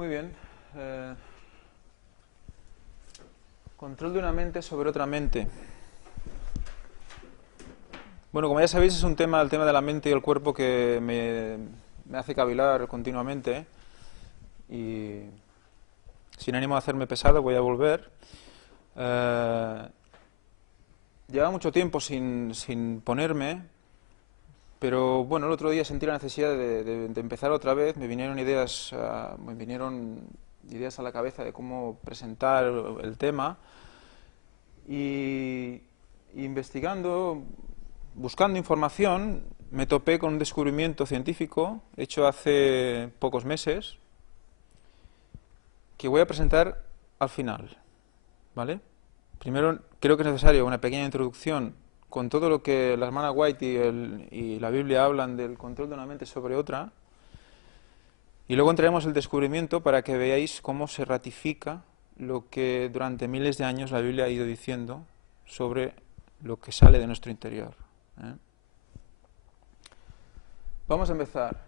Muy bien. Control de una mente sobre otra mente. Bueno, como ya sabéis, es un tema, el tema de la mente y el cuerpo que me hace cavilar continuamente. Y sin ánimo de hacerme pesado, voy a volver. Llevaba mucho tiempo sin ponerme, pero bueno, el otro día sentí la necesidad de empezar otra vez. Me vinieron ideas a la cabeza de cómo presentar el tema. Y investigando, buscando información, me topé con un descubrimiento científico hecho hace pocos meses que voy a presentar al final, ¿vale? Primero, creo que es necesario una pequeña introducción con todo lo que la hermana White y la Biblia hablan del control de una mente sobre otra, y luego entraremos el descubrimiento para que veáis cómo se ratifica lo que durante miles de años la Biblia ha ido diciendo sobre lo que sale de nuestro interior. Vamos a empezar.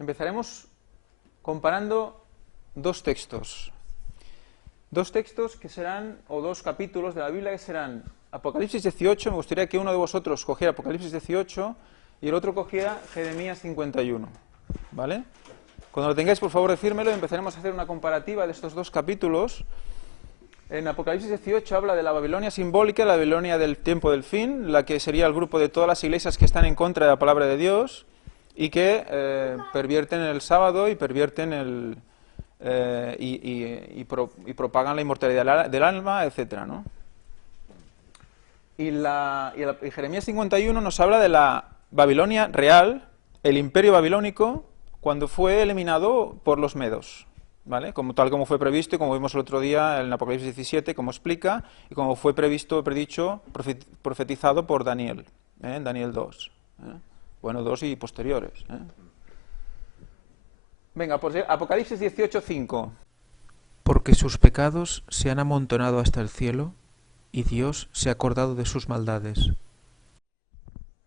Empezaremos comparando dos textos. Dos textos que serán, o dos capítulos de la Biblia que serán Apocalipsis 18, me gustaría que uno de vosotros cogiera Apocalipsis 18 y el otro cogiera Jeremías 51, ¿vale? Cuando lo tengáis, por favor, decírmelo y empezaremos a hacer una comparativa de estos dos capítulos. En Apocalipsis 18 habla de la Babilonia simbólica, la Babilonia del tiempo del fin, la que sería el grupo de todas las iglesias que están en contra de la palabra de Dios y que pervierten el sábado y pervierten y propagan la inmortalidad del alma, etcétera, ¿no? Y Jeremías 51 nos habla de la Babilonia real, el imperio babilónico, cuando fue eliminado por los medos, ¿vale? Tal como fue previsto y como vimos el otro día en Apocalipsis 17, como explica, y como fue predicho, profetizado por Daniel, en Daniel 2. Bueno, 2 y posteriores. Venga, pues Apocalipsis 18, 5. Porque sus pecados se han amontonado hasta el cielo, y Dios se ha acordado de sus maldades.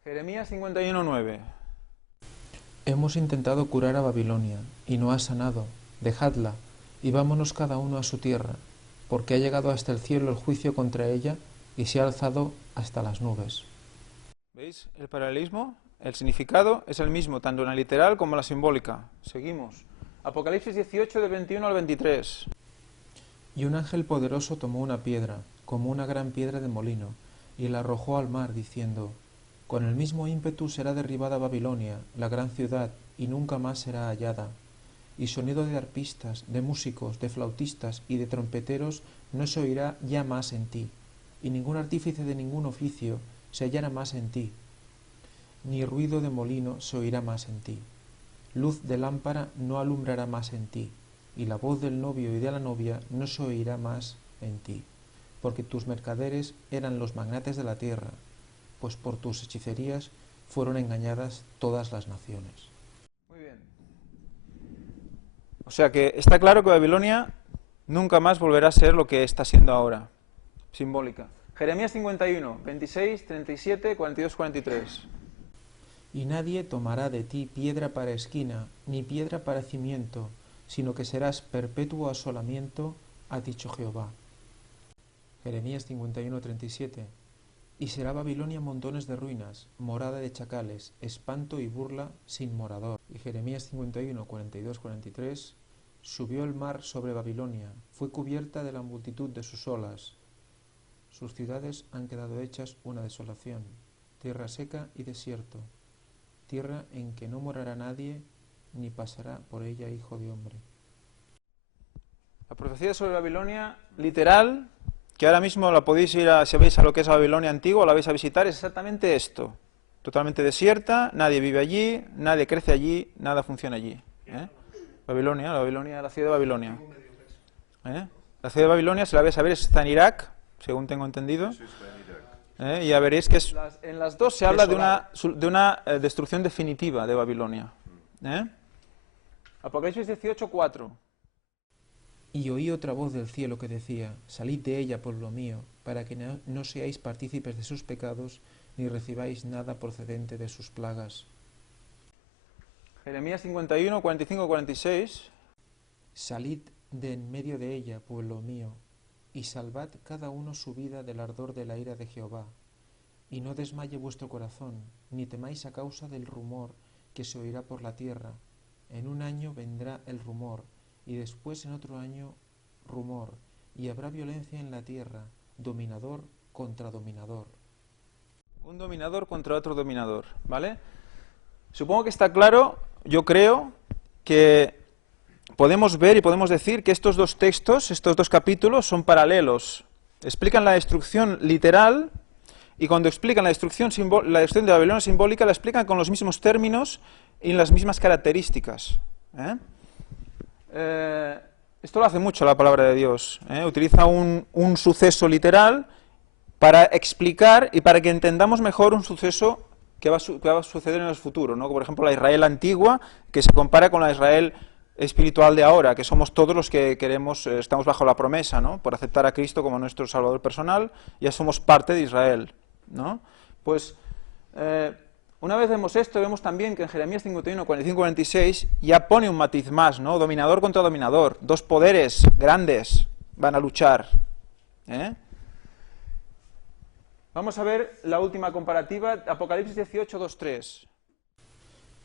Jeremías 51, 9. Hemos intentado curar a Babilonia, y no ha sanado. Dejadla, y vámonos cada uno a su tierra, porque ha llegado hasta el cielo el juicio contra ella, y se ha alzado hasta las nubes. ¿Veis el paralelismo? El significado es el mismo, tanto en la literal como en la simbólica. Seguimos. Apocalipsis 18, del 21 al 23. Y un ángel poderoso tomó una piedra, como una gran piedra de molino, y la arrojó al mar, diciendo: Con el mismo ímpetu será derribada Babilonia, la gran ciudad, y nunca más será hallada. Y sonido de arpistas, de músicos, de flautistas y de trompeteros no se oirá ya más en ti, y ningún artífice de ningún oficio se hallará más en ti, ni ruido de molino se oirá más en ti. Luz de lámpara no alumbrará más en ti, y la voz del novio y de la novia no se oirá más en ti, porque tus mercaderes eran los magnates de la tierra, pues por tus hechicerías fueron engañadas todas las naciones. Muy bien. O sea que está claro que Babilonia nunca más volverá a ser lo que está siendo ahora, simbólica. Jeremías 51, 26, 37, 42, 43. Y nadie tomará de ti piedra para esquina, ni piedra para cimiento, sino que serás perpetuo asolamiento, ha dicho Jehová. Jeremías 51:37. Y será Babilonia montones de ruinas, morada de chacales, espanto y burla sin morador. Y Jeremías 51:42-43. Subió el mar sobre Babilonia, fue cubierta de la multitud de sus olas. Sus ciudades han quedado hechas una desolación, tierra seca y desierto, tierra en que no morará nadie, ni pasará por ella hijo de hombre. La profecía sobre Babilonia, literal, que ahora mismo la podéis ir si vais a lo que es Babilonia antigua, la vais a visitar, es exactamente esto. Totalmente desierta, nadie vive allí, nadie crece allí, nada funciona allí. Babilonia, la ciudad de Babilonia. La ciudad de Babilonia, si la vais a ver, está en Irak, según tengo entendido. Y ya veréis que en las dos se habla de una destrucción definitiva de Babilonia. Apocalipsis 18, 4. Y oí otra voz del cielo que decía: Salid de ella, pueblo mío, para que no seáis partícipes de sus pecados, ni recibáis nada procedente de sus plagas. Jeremías 51, 45, 46. Salid de en medio de ella, pueblo mío, y salvad cada uno su vida del ardor de la ira de Jehová. Y no desmaye vuestro corazón, ni temáis a causa del rumor que se oirá por la tierra. En un año vendrá el rumor, y después en otro año rumor, y habrá violencia en la tierra, dominador contra dominador. Un dominador contra otro dominador, ¿vale? Supongo que está claro, yo creo, que podemos ver y podemos decir que estos dos textos, estos dos capítulos, son paralelos. Explican la destrucción literal, y cuando explican la destrucción de Babilonia simbólica, la explican con los mismos términos y las mismas características. Esto lo hace mucho la palabra de Dios. Utiliza un suceso literal para explicar y para que entendamos mejor un suceso que va a suceder en el futuro, ¿no? Por ejemplo, la Israel antigua, que se compara con la Israel espiritual de ahora, que somos todos los que queremos, estamos bajo la promesa, ¿no? Por aceptar a Cristo como nuestro Salvador personal, ya somos parte de Israel, ¿no? Pues, una vez vemos esto, vemos también que en Jeremías 51, 45, 46 ya pone un matiz más, ¿no? Dominador contra dominador, dos poderes grandes van a luchar, Vamos a ver la última comparativa, Apocalipsis 18, 2, 3.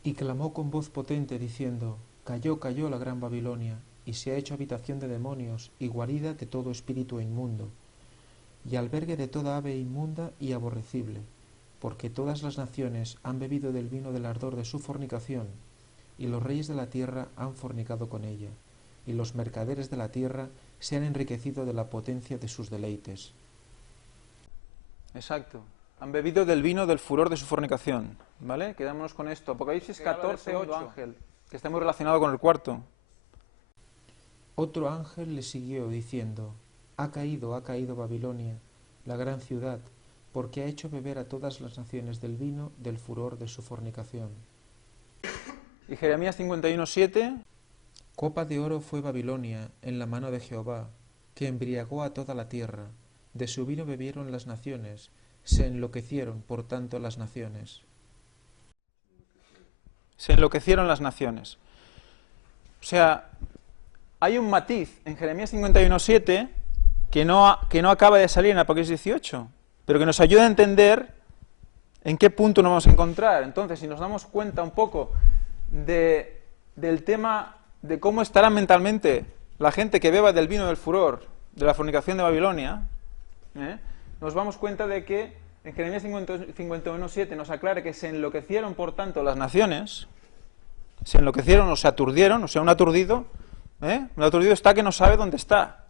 Y clamó con voz potente, diciendo: Cayó, cayó la gran Babilonia, y se ha hecho habitación de demonios, y guarida de todo espíritu inmundo, y albergue de toda ave inmunda y aborrecible, porque todas las naciones han bebido del vino del ardor de su fornicación, y los reyes de la tierra han fornicado con ella, y los mercaderes de la tierra se han enriquecido de la potencia de sus deleites. Exacto. Han bebido del vino del furor de su fornicación, ¿vale? Quedámonos con esto. Apocalipsis 14, 8, ángel, que está muy relacionado con el cuarto. Otro ángel le siguió, diciendo: ha caído Babilonia, la gran ciudad, porque ha hecho beber a todas las naciones del vino del furor de su fornicación. Y Jeremías 51, 7. Copa de oro fue Babilonia en la mano de Jehová, que embriagó a toda la tierra. De su vino bebieron las naciones, se enloquecieron por tanto las naciones. Se enloquecieron las naciones. O sea, hay un matiz en Jeremías 51.7 que no acaba de salir en Apocalipsis 18, pero que nos ayuda a entender en qué punto nos vamos a encontrar. Entonces, si nos damos cuenta un poco del tema de cómo estará mentalmente la gente que beba del vino del furor de la fornicación de Babilonia, nos damos cuenta de que en Jeremías 51.7 nos aclara que se enloquecieron por tanto las naciones, se enloquecieron o se aturdieron, o sea, un aturdido está que no sabe dónde está,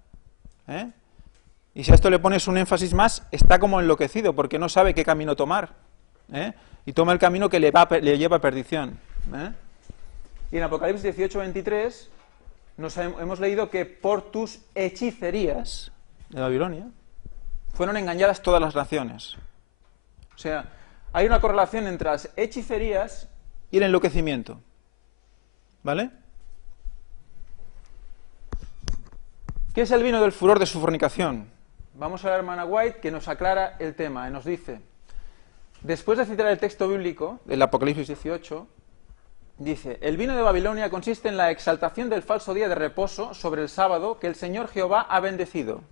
y si a esto le pones un énfasis más, está como enloquecido porque no sabe qué camino tomar, y toma el camino que le lleva a perdición. Y en Apocalipsis 18.23 hemos leído que por tus hechicerías de Babilonia fueron engañadas todas las naciones. O sea, hay una correlación entre las hechicerías y el enloquecimiento. ¿Vale? ¿Qué es el vino del furor de su fornicación? Vamos a la hermana White, que nos aclara el tema y nos dice, después de citar el texto bíblico del Apocalipsis 18, dice: el vino de Babilonia consiste en la exaltación del falso día de reposo sobre el sábado que el Señor Jehová ha bendecido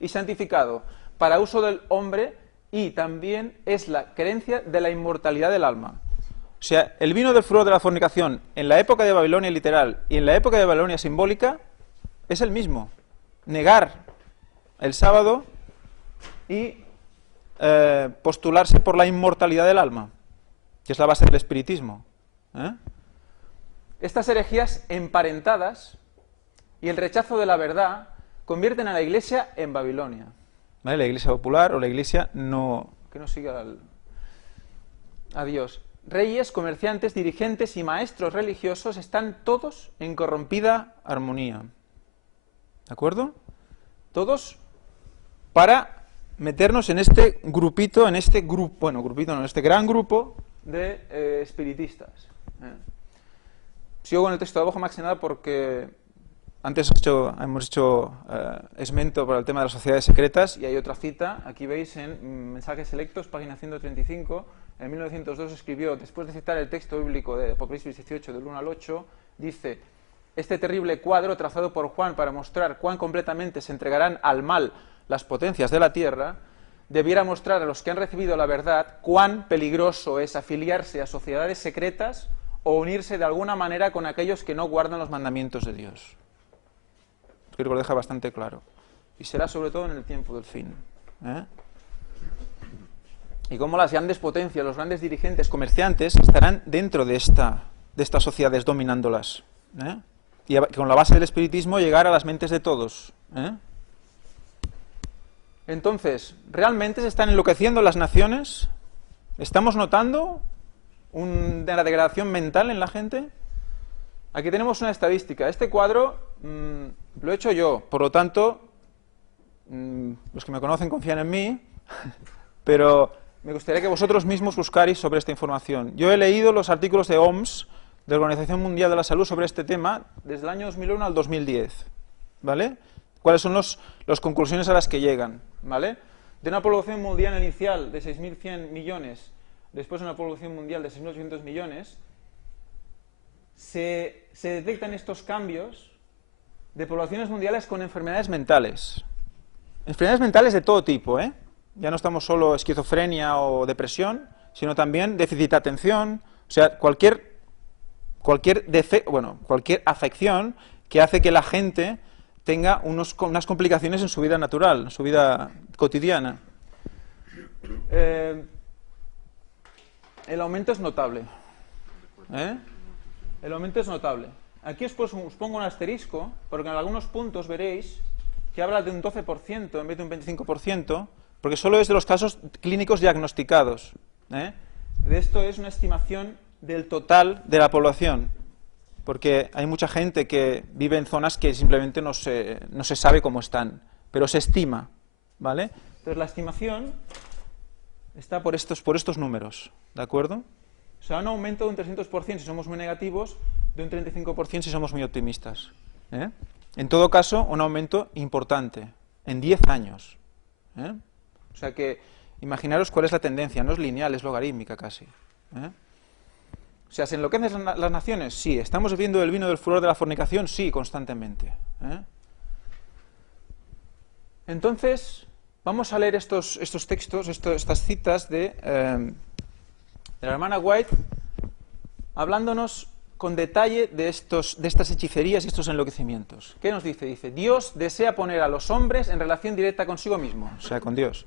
y santificado para uso del hombre, y también es la creencia de la inmortalidad del alma. O sea, el vino del furor de la fornicación en la época de Babilonia literal y en la época de Babilonia simbólica es el mismo. Negar el sábado y postularse por la inmortalidad del alma, que es la base del espiritismo. Estas herejías emparentadas y el rechazo de la verdad convierten a la iglesia en Babilonia. ¿Vale? La iglesia popular o la iglesia que no siga a Dios. Reyes, comerciantes, dirigentes y maestros religiosos están todos en corrompida armonía. ¿De acuerdo? Todos para meternos en este grupito, en este gran grupo de espiritistas. Sigo con el texto de abajo más que nada porque antes hemos hecho esmento para el tema de las sociedades secretas, y hay otra cita, aquí veis en Mensajes Selectos, página 135, en 1902 escribió, después de citar el texto bíblico de Apocalipsis 18, del 1 al 8, dice: este terrible cuadro trazado por Juan para mostrar cuán completamente se entregarán al mal las potencias de la tierra, debiera mostrar a los que han recibido la verdad cuán peligroso es afiliarse a sociedades secretas o unirse de alguna manera con aquellos que no guardan los mandamientos de Dios. Creo que lo deja bastante claro. Y será sobre todo en el tiempo del fin. Y cómo las grandes potencias, los grandes dirigentes comerciantes estarán dentro de estas sociedades dominándolas. Y con la base del espiritismo llegar a las mentes de todos. Entonces, ¿realmente se están enloqueciendo las naciones? ¿Estamos notando una degradación mental en la gente? Aquí tenemos una estadística. Este cuadro lo he hecho yo, por lo tanto, los que me conocen confían en mí, pero me gustaría que vosotros mismos buscarais sobre esta información. Yo he leído los artículos de OMS, de la Organización Mundial de la Salud, sobre este tema desde el año 2001 al 2010, ¿vale? ¿Cuáles son las conclusiones a las que llegan? ¿Vale? De una población mundial inicial de 6.100 millones, después de una población mundial de 6.800 millones, se detectan estos cambios de poblaciones mundiales con enfermedades mentales. Enfermedades mentales de todo tipo, Ya no estamos solo esquizofrenia o depresión, sino también déficit de atención, o sea, cualquier afección que hace que la gente tenga unas complicaciones en su vida natural, en su vida cotidiana. El aumento es notable. El aumento es notable. Aquí os pongo un asterisco, porque en algunos puntos veréis que habla de un 12% en vez de un 25%, porque solo es de los casos clínicos diagnosticados. De esto es una estimación del total de la población, porque hay mucha gente que vive en zonas que simplemente no se sabe cómo están, pero se estima, ¿vale? Entonces la estimación está por estos números, ¿de acuerdo? O sea, un aumento de un 300% si somos muy negativos, de un 35% si somos muy optimistas. En todo caso, un aumento importante, en 10 años. O sea que, imaginaros cuál es la tendencia, no es lineal, es logarítmica casi. O sea, ¿se enloquecen las naciones? Sí. ¿Estamos bebiendo el vino del furor de la fornicación? Sí, constantemente. Entonces, vamos a leer estos textos, estas citas de la hermana White, hablándonos con detalle de estas hechicerías y estos enloquecimientos. ¿Qué nos dice? Dice, Dios desea poner a los hombres en relación directa consigo mismo, o sea, con Dios.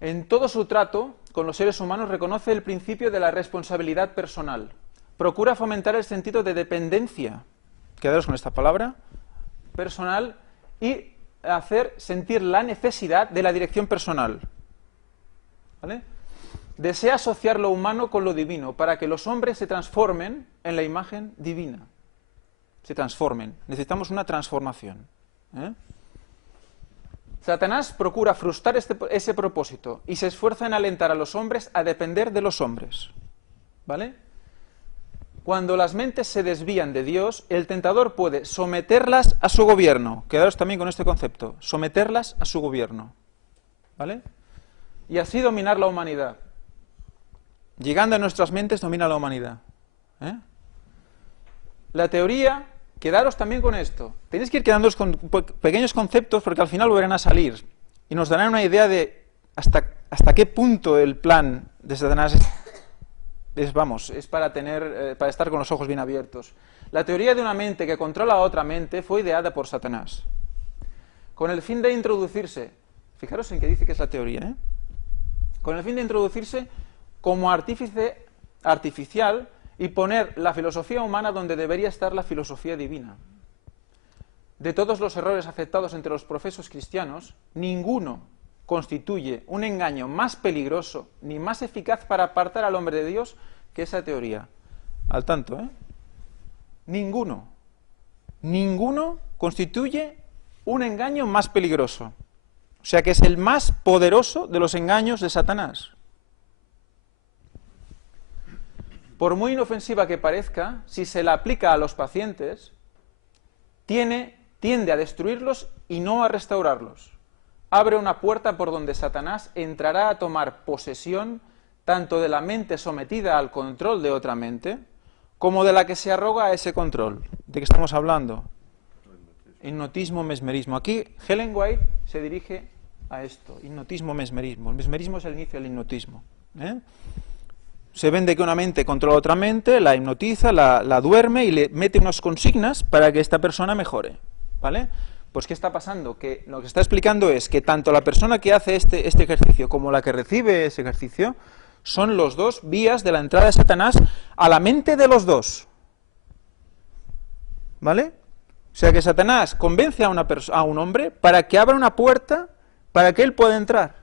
En todo su trato con los seres humanos reconoce el principio de la responsabilidad personal. Procura fomentar el sentido de dependencia, quedaros con esta palabra, personal, y hacer sentir la necesidad de la dirección personal. ¿Vale? Desea asociar lo humano con lo divino para que los hombres se transformen en la imagen divina. Se transformen. Necesitamos una transformación. Satanás procura frustrar ese propósito y se esfuerza en alentar a los hombres a depender de los hombres. ¿Vale? Cuando las mentes se desvían de Dios, el tentador puede someterlas a su gobierno. Quedaros también con este concepto. Someterlas a su gobierno. ¿Vale? Y así dominar la humanidad. Llegando a nuestras mentes, domina la humanidad. La teoría, quedaros también con esto. Tenéis que ir quedándoos con pequeños conceptos porque al final volverán a salir. Y nos darán una idea de hasta qué punto el plan de Satanás es para estar con los ojos bien abiertos. La teoría de una mente que controla a otra mente fue ideada por Satanás. Con el fin de introducirse, fijaros en qué dice que es la teoría, con el fin de introducirse como artífice artificial y poner la filosofía humana donde debería estar la filosofía divina. De todos los errores aceptados entre los profesos cristianos, ninguno constituye un engaño más peligroso ni más eficaz para apartar al hombre de Dios que esa teoría. Al tanto, Ninguno constituye un engaño más peligroso. O sea que es el más poderoso de los engaños de Satanás. Por muy inofensiva que parezca, si se la aplica a los pacientes, tiende a destruirlos y no a restaurarlos. Abre una puerta por donde Satanás entrará a tomar posesión tanto de la mente sometida al control de otra mente, como de la que se arroga a ese control. ¿De qué estamos hablando? Hipnotismo, mesmerismo. Aquí Ellen White se dirige a esto, hipnotismo, mesmerismo. El mesmerismo es el inicio del hipnotismo. Se vende que una mente controla otra mente, la hipnotiza, la duerme y le mete unas consignas para que esta persona mejore, ¿vale? Pues ¿qué está pasando? Que lo que está explicando es que tanto la persona que hace este ejercicio como la que recibe ese ejercicio son los dos vías de la entrada de Satanás a la mente de los dos, ¿vale? O sea que Satanás convence a un hombre para que abra una puerta para que él pueda entrar,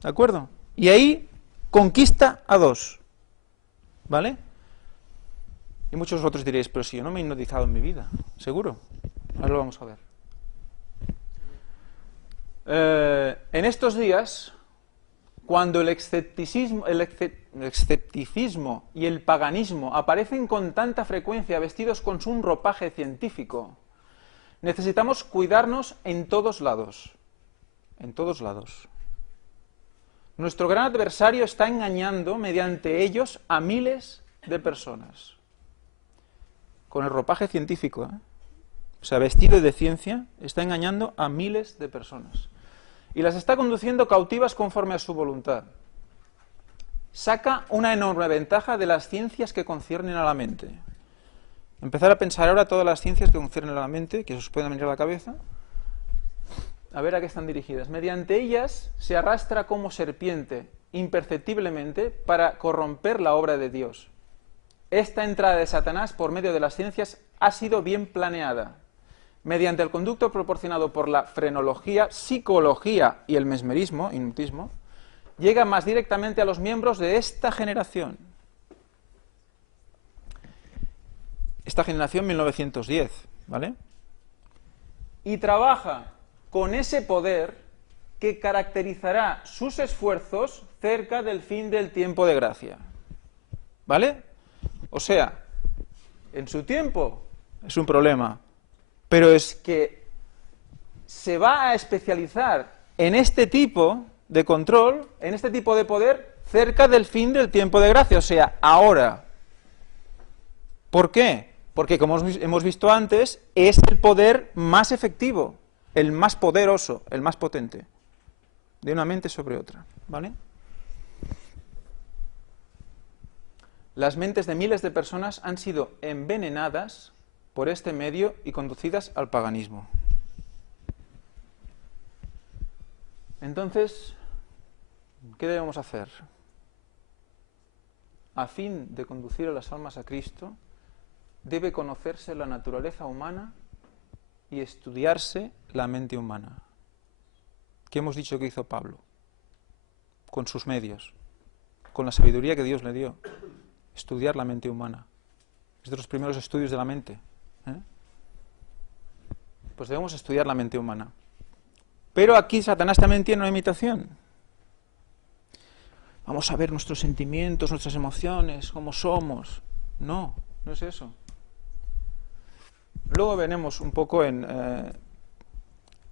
¿de acuerdo? Y ahí conquista a dos, ¿vale? Y muchos de vosotros diréis, pero si yo no me he hipnotizado en mi vida, ¿seguro? Ahora lo vamos a ver. En estos días, cuando el escepticismo y el paganismo aparecen con tanta frecuencia vestidos con un ropaje científico, necesitamos cuidarnos en todos lados. En todos lados. Nuestro gran adversario está engañando mediante ellos a miles de personas. Con el ropaje científico, o sea, vestido de ciencia, está engañando a miles de personas. Y las está conduciendo cautivas conforme a su voluntad. Saca una enorme ventaja de las ciencias que conciernen a la mente. Empezar a pensar ahora todas las ciencias que conciernen a la mente, que os pueden venir a la cabeza, a ver a qué están dirigidas. Mediante ellas se arrastra como serpiente, imperceptiblemente, para corromper la obra de Dios. Esta entrada de Satanás por medio de las ciencias ha sido bien planeada. Mediante el conducto proporcionado por la frenología, psicología y el mesmerismo, hipnotismo, llega más directamente a los miembros de esta generación. Esta generación 1910, ¿vale? Y trabaja con ese poder que caracterizará sus esfuerzos cerca del fin del tiempo de gracia. ¿Vale? O sea, en su tiempo es un problema, pero es que se va a especializar en este tipo de control, en este tipo de poder, cerca del fin del tiempo de gracia, o sea, ahora. ¿Por qué? Porque, como hemos visto antes, es el poder más efectivo, el más poderoso, el más potente, de una mente sobre otra, ¿vale? Las mentes de miles de personas han sido envenenadas por este medio y conducidas al paganismo. Entonces, ¿qué debemos hacer? A fin de conducir a las almas a Cristo, debe conocerse la naturaleza humana y estudiarse la mente humana. ¿Qué hemos dicho que hizo Pablo? Con sus medios, con la sabiduría que Dios le dio. Estudiar la mente humana. Es de los primeros estudios de la mente. Pues debemos estudiar la mente humana. Pero aquí Satanás también tiene una imitación. Vamos a ver nuestros sentimientos, nuestras emociones, cómo somos. No, no es eso. Luego veremos un poco en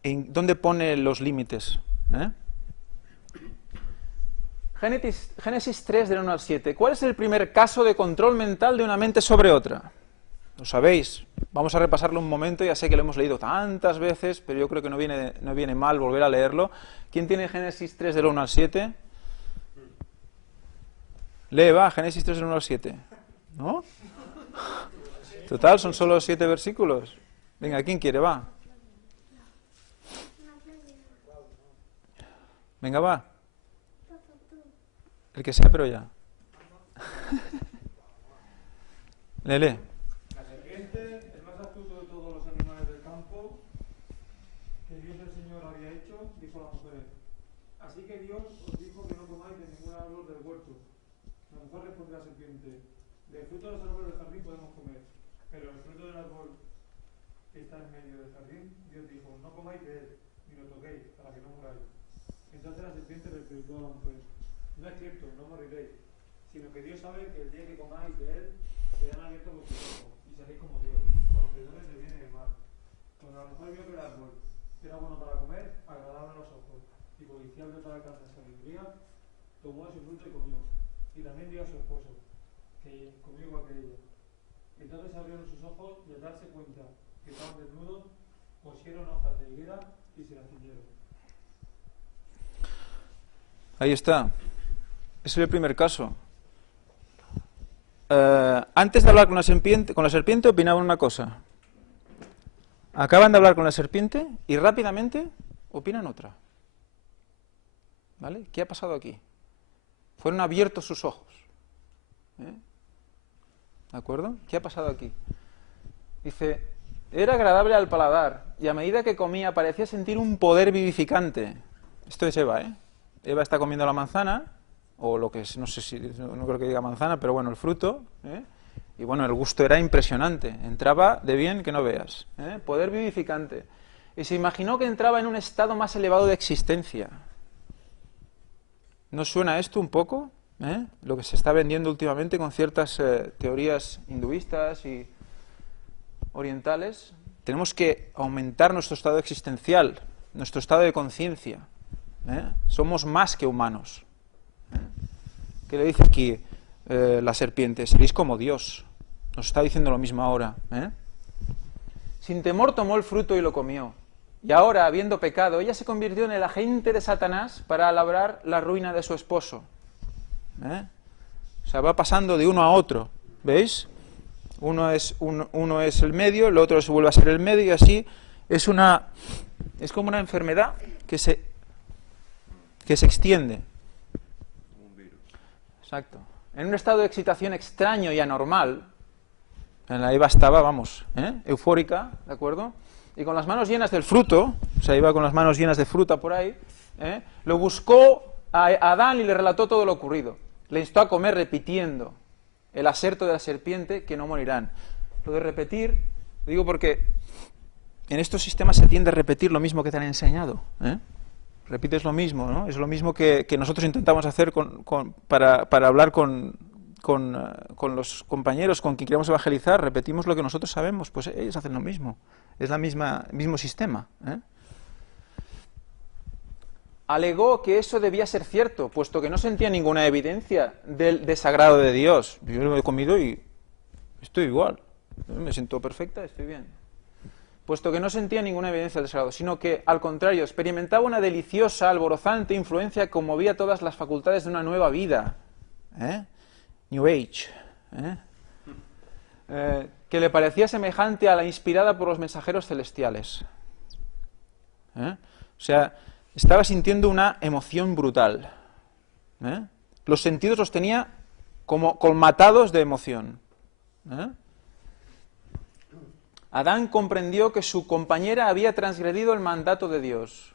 dónde pone los límites. Génesis 3, del 1 al 7. ¿Cuál es el primer caso de control mental de una mente sobre otra? Lo sabéis. Vamos a repasarlo un momento. Ya sé que lo hemos leído tantas veces, pero yo creo que no viene mal volver a leerlo. ¿Quién tiene Génesis 3, del 1 al 7? Lee, va, Génesis 3, del 1 al 7. ¿No? Total, son solo 7 versículos. Venga, ¿quién quiere? Va. Venga, va. El que sea, pero ya. Lee. La serpiente, el más astuto de todos los animales del campo que Dios el Señor había hecho, dijo a la mujer: así que Dios os dijo que no comáis de ningún árbol del huerto. La mujer respondió a la serpiente: del fruto de los árboles del jardín podemos comer, pero el fruto del árbol que está en medio del jardín, Dios dijo: no comáis de él, ni lo toquéis, para que no muráis. Entonces la serpiente replicó a la mujer: no es cierto, no moriréis, sino que Dios sabe que el día que comáis de él, serán abiertos vuestros ojos, y seréis como Dios, conocedores del bien y del mal. Cuando la mujer vio que el árbol era bueno para comer, agradable a los ojos, y codiciable para alcanzar sabiduría, tomó de su fruto y comió, y también dio a su esposo, que comió igual que ella. Entonces abrieron sus ojos y al darse cuenta que estaban desnudos, cosieron hojas de higuera y se las ciñeron. Ahí está. Ese es el primer caso. Antes de hablar con la serpiente opinaban una cosa. Acaban de hablar con la serpiente y rápidamente opinan otra. ¿Vale? ¿Qué ha pasado aquí? Fueron abiertos sus ojos. ¿De acuerdo? ¿Qué ha pasado aquí? Dice, era agradable al paladar y a medida que comía parecía sentir un poder vivificante. Esto es Eva, ¿eh? Eva está comiendo la manzana, o lo que es, no sé si, no creo que diga manzana, pero bueno, el fruto, y bueno, el gusto era impresionante, entraba de bien que no veas, poder vivificante. Y se imaginó que entraba en un estado más elevado de existencia. ¿No suena esto un poco? Lo que se está vendiendo últimamente con ciertas teorías hinduistas y orientales. Tenemos que aumentar nuestro estado existencial, nuestro estado de conciencia. Somos más que humanos. ¿Qué le dice aquí la serpiente? Seréis como Dios. Nos está diciendo lo mismo ahora. Sin temor tomó el fruto y lo comió. Y ahora, habiendo pecado, ella se convirtió en el agente de Satanás para labrar la ruina de su esposo. O sea, va pasando de uno a otro. ¿Veis? Uno es el medio, el otro se vuelve a ser el medio y así. Es como una enfermedad que se extiende. Exacto. En un estado de excitación extraño y anormal, en la Eva estaba, vamos, eufórica, ¿de acuerdo? Y con las manos llenas del fruto, o sea, iba con las manos llenas de fruta por ahí, lo buscó a Adán y le relató todo lo ocurrido. Le instó a comer repitiendo el aserto de la serpiente que no morirán. Lo de repetir, lo digo porque en estos sistemas se tiende a repetir lo mismo que te han enseñado, Repites lo mismo, ¿no? Es lo mismo que nosotros intentamos hacer para hablar con los compañeros con quien queremos evangelizar. Repetimos lo que nosotros sabemos, pues ellos hacen lo mismo. Es el mismo sistema. Alegó que eso debía ser cierto, puesto que no sentía ninguna evidencia del desagrado de Dios. Yo lo he comido y estoy igual. Me siento perfecta, estoy bien. Puesto que no sentía ninguna evidencia del desagrado, sino que, al contrario, experimentaba una deliciosa, alborozante influencia que conmovía todas las facultades de una nueva vida. New Age. Que le parecía semejante a la inspirada por los mensajeros celestiales. O sea, estaba sintiendo una emoción brutal. Los sentidos los tenía como colmatados de emoción. Adán comprendió que su compañera había transgredido el mandato de Dios.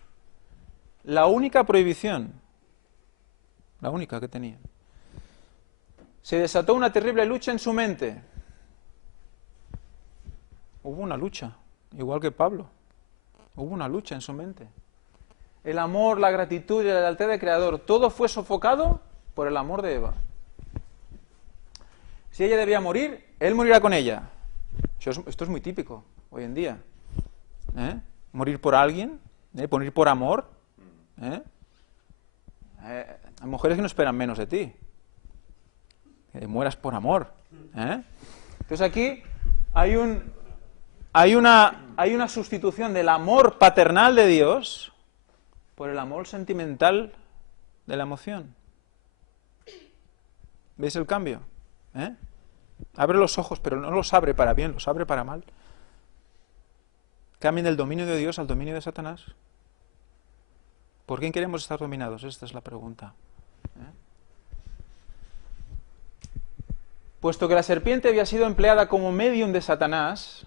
La única prohibición, la única que tenía. Se desató una terrible lucha en su mente. Hubo una lucha, igual que Pablo. Hubo una lucha en su mente. El amor, la gratitud y la lealtad del Creador, todo fue sofocado por el amor de Eva. Si ella debía morir, él morirá con ella. Esto es muy típico hoy en día. Morir por alguien, morir por amor. Hay mujeres que no esperan menos de ti. Que mueras por amor. Entonces aquí hay una sustitución del amor paternal de Dios por el amor sentimental de la emoción. ¿Veis el cambio? Abre los ojos, pero no los abre para bien, los abre para mal. Cambien del dominio de Dios al dominio de Satanás. ¿Por quién queremos estar dominados? Esta es la pregunta. Puesto que la serpiente había sido empleada como medium de Satanás,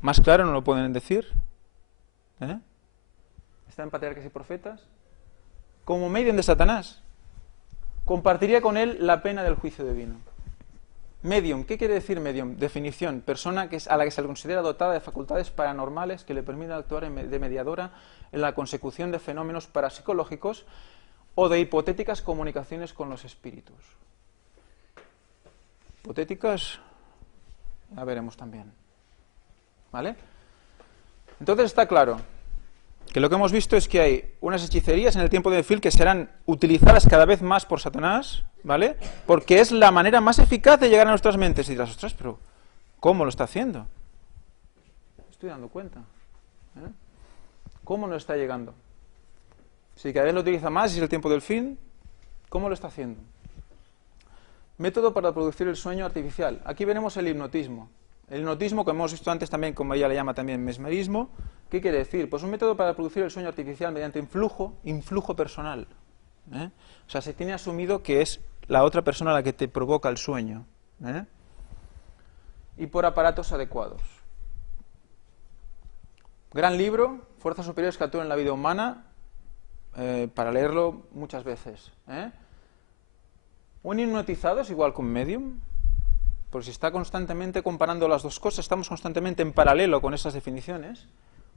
más claro no lo pueden decir. Está en Patriarcas y Profetas. Como medium de Satanás, compartiría con él la pena del juicio divino. Medium, ¿qué quiere decir medium? Definición, persona a la que se le considera dotada de facultades paranormales que le permiten actuar de mediadora en la consecución de fenómenos parapsicológicos o de hipotéticas comunicaciones con los espíritus. Hipotéticas, ya veremos también. ¿Vale? Entonces está claro. que lo que hemos visto es que hay unas hechicerías en el tiempo de Phil que serán utilizadas cada vez más por Satanás, ¿vale? Porque es la manera más eficaz de llegar a nuestras mentes. Y dirás, ostras, pero ¿cómo lo está haciendo? Me estoy dando cuenta. ¿Cómo nos está llegando? Si cada vez lo utiliza más y es el tiempo del fin, ¿cómo lo está haciendo? Método para producir el sueño artificial. Aquí veremos el hipnotismo. El hipnotismo, como hemos visto antes también, como ella le llama también mesmerismo, ¿qué quiere decir? Pues un método para producir el sueño artificial mediante influjo personal. O sea, se tiene asumido que es la otra persona la que te provoca el sueño. Y por aparatos adecuados. Gran libro, Fuerzas superiores que actúan en la vida humana, para leerlo muchas veces. Un hipnotizado es igual que un medium, porque si está constantemente comparando las dos cosas, estamos constantemente en paralelo con esas definiciones.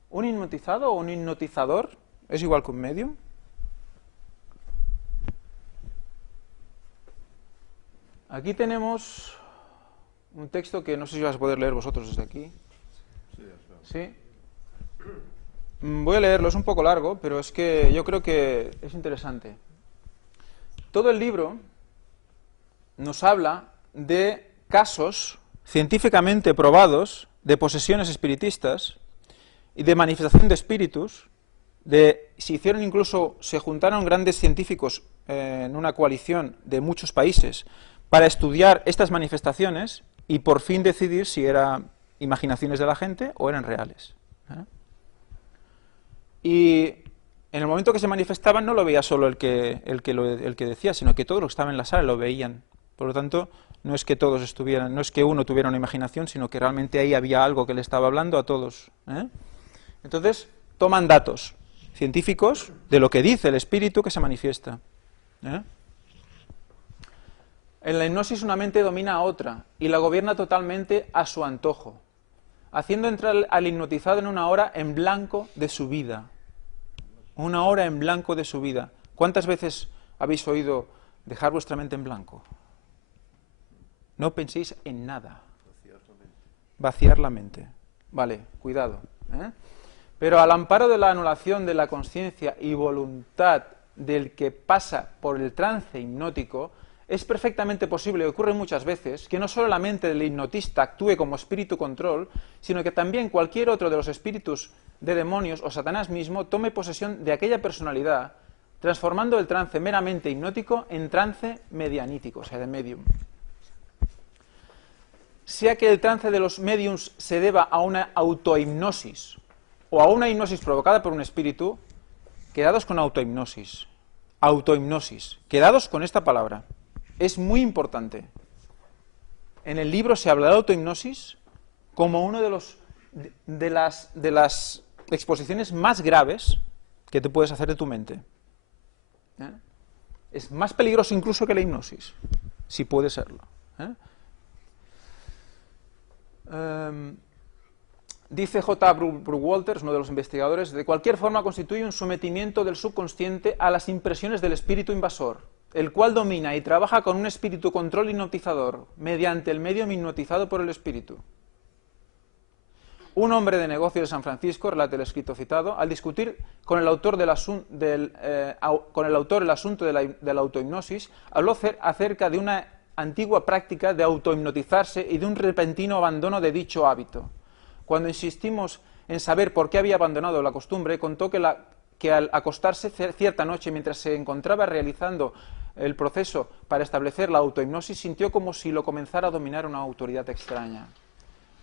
¿Un hipnotizado o un hipnotizador es igual que un medium? Aquí tenemos un texto que no sé si vais a poder leer vosotros desde aquí. ¿Sí? Voy a leerlo, es un poco largo, pero es que yo creo que es interesante. Todo el libro nos habla de casos científicamente probados de posesiones espiritistas y de manifestación de espíritus, se juntaron grandes científicos en una coalición de muchos países para estudiar estas manifestaciones y por fin decidir si eran imaginaciones de la gente o eran reales. Y en el momento que se manifestaban no lo veía solo el que decía, sino que todos los que estaban en la sala lo veían. Por lo tanto, no es que todos estuvieran, no es que uno tuviera una imaginación, sino que realmente ahí había algo que le estaba hablando a todos. Entonces, toman datos científicos de lo que dice el espíritu que se manifiesta. En la hipnosis una mente domina a otra y la gobierna totalmente a su antojo, haciendo entrar al hipnotizado en una hora en blanco de su vida. Una hora en blanco de su vida. ¿Cuántas veces habéis oído dejar vuestra mente en blanco? No penséis en nada. Vaciar la mente. Vale, cuidado. Pero al amparo de la anulación de la conciencia y voluntad del que pasa por el trance hipnótico, es perfectamente posible, y ocurre muchas veces, que no solo la mente del hipnotista actúe como espíritu control, sino que también cualquier otro de los espíritus de demonios o Satanás mismo tome posesión de aquella personalidad, transformando el trance meramente hipnótico en trance medianítico, o sea, de medium. Sea que el trance de los mediums se deba a una autohipnosis o a una hipnosis provocada por un espíritu, quedados con autohipnosis. Autohipnosis. Quedados con esta palabra. Es muy importante. En el libro se habla de autohipnosis como uno de las exposiciones más graves que te puedes hacer de tu mente. Es más peligroso incluso que la hipnosis, si puede serlo. Dice J. Brooke Walters, uno de los investigadores, de cualquier forma constituye un sometimiento del subconsciente a las impresiones del espíritu invasor, el cual domina y trabaja con un espíritu control hipnotizador, mediante el medium hipnotizado por el espíritu. Un hombre de negocios de San Francisco, relata el escrito citado, al discutir con el autor el asunto de la autohipnosis, habló acerca de una antigua práctica de autohipnotizarse y de un repentino abandono de dicho hábito. Cuando insistimos en saber por qué había abandonado la costumbre, contó que al acostarse cierta noche mientras se encontraba realizando el proceso para establecer la autohipnosis, sintió como si lo comenzara a dominar una autoridad extraña.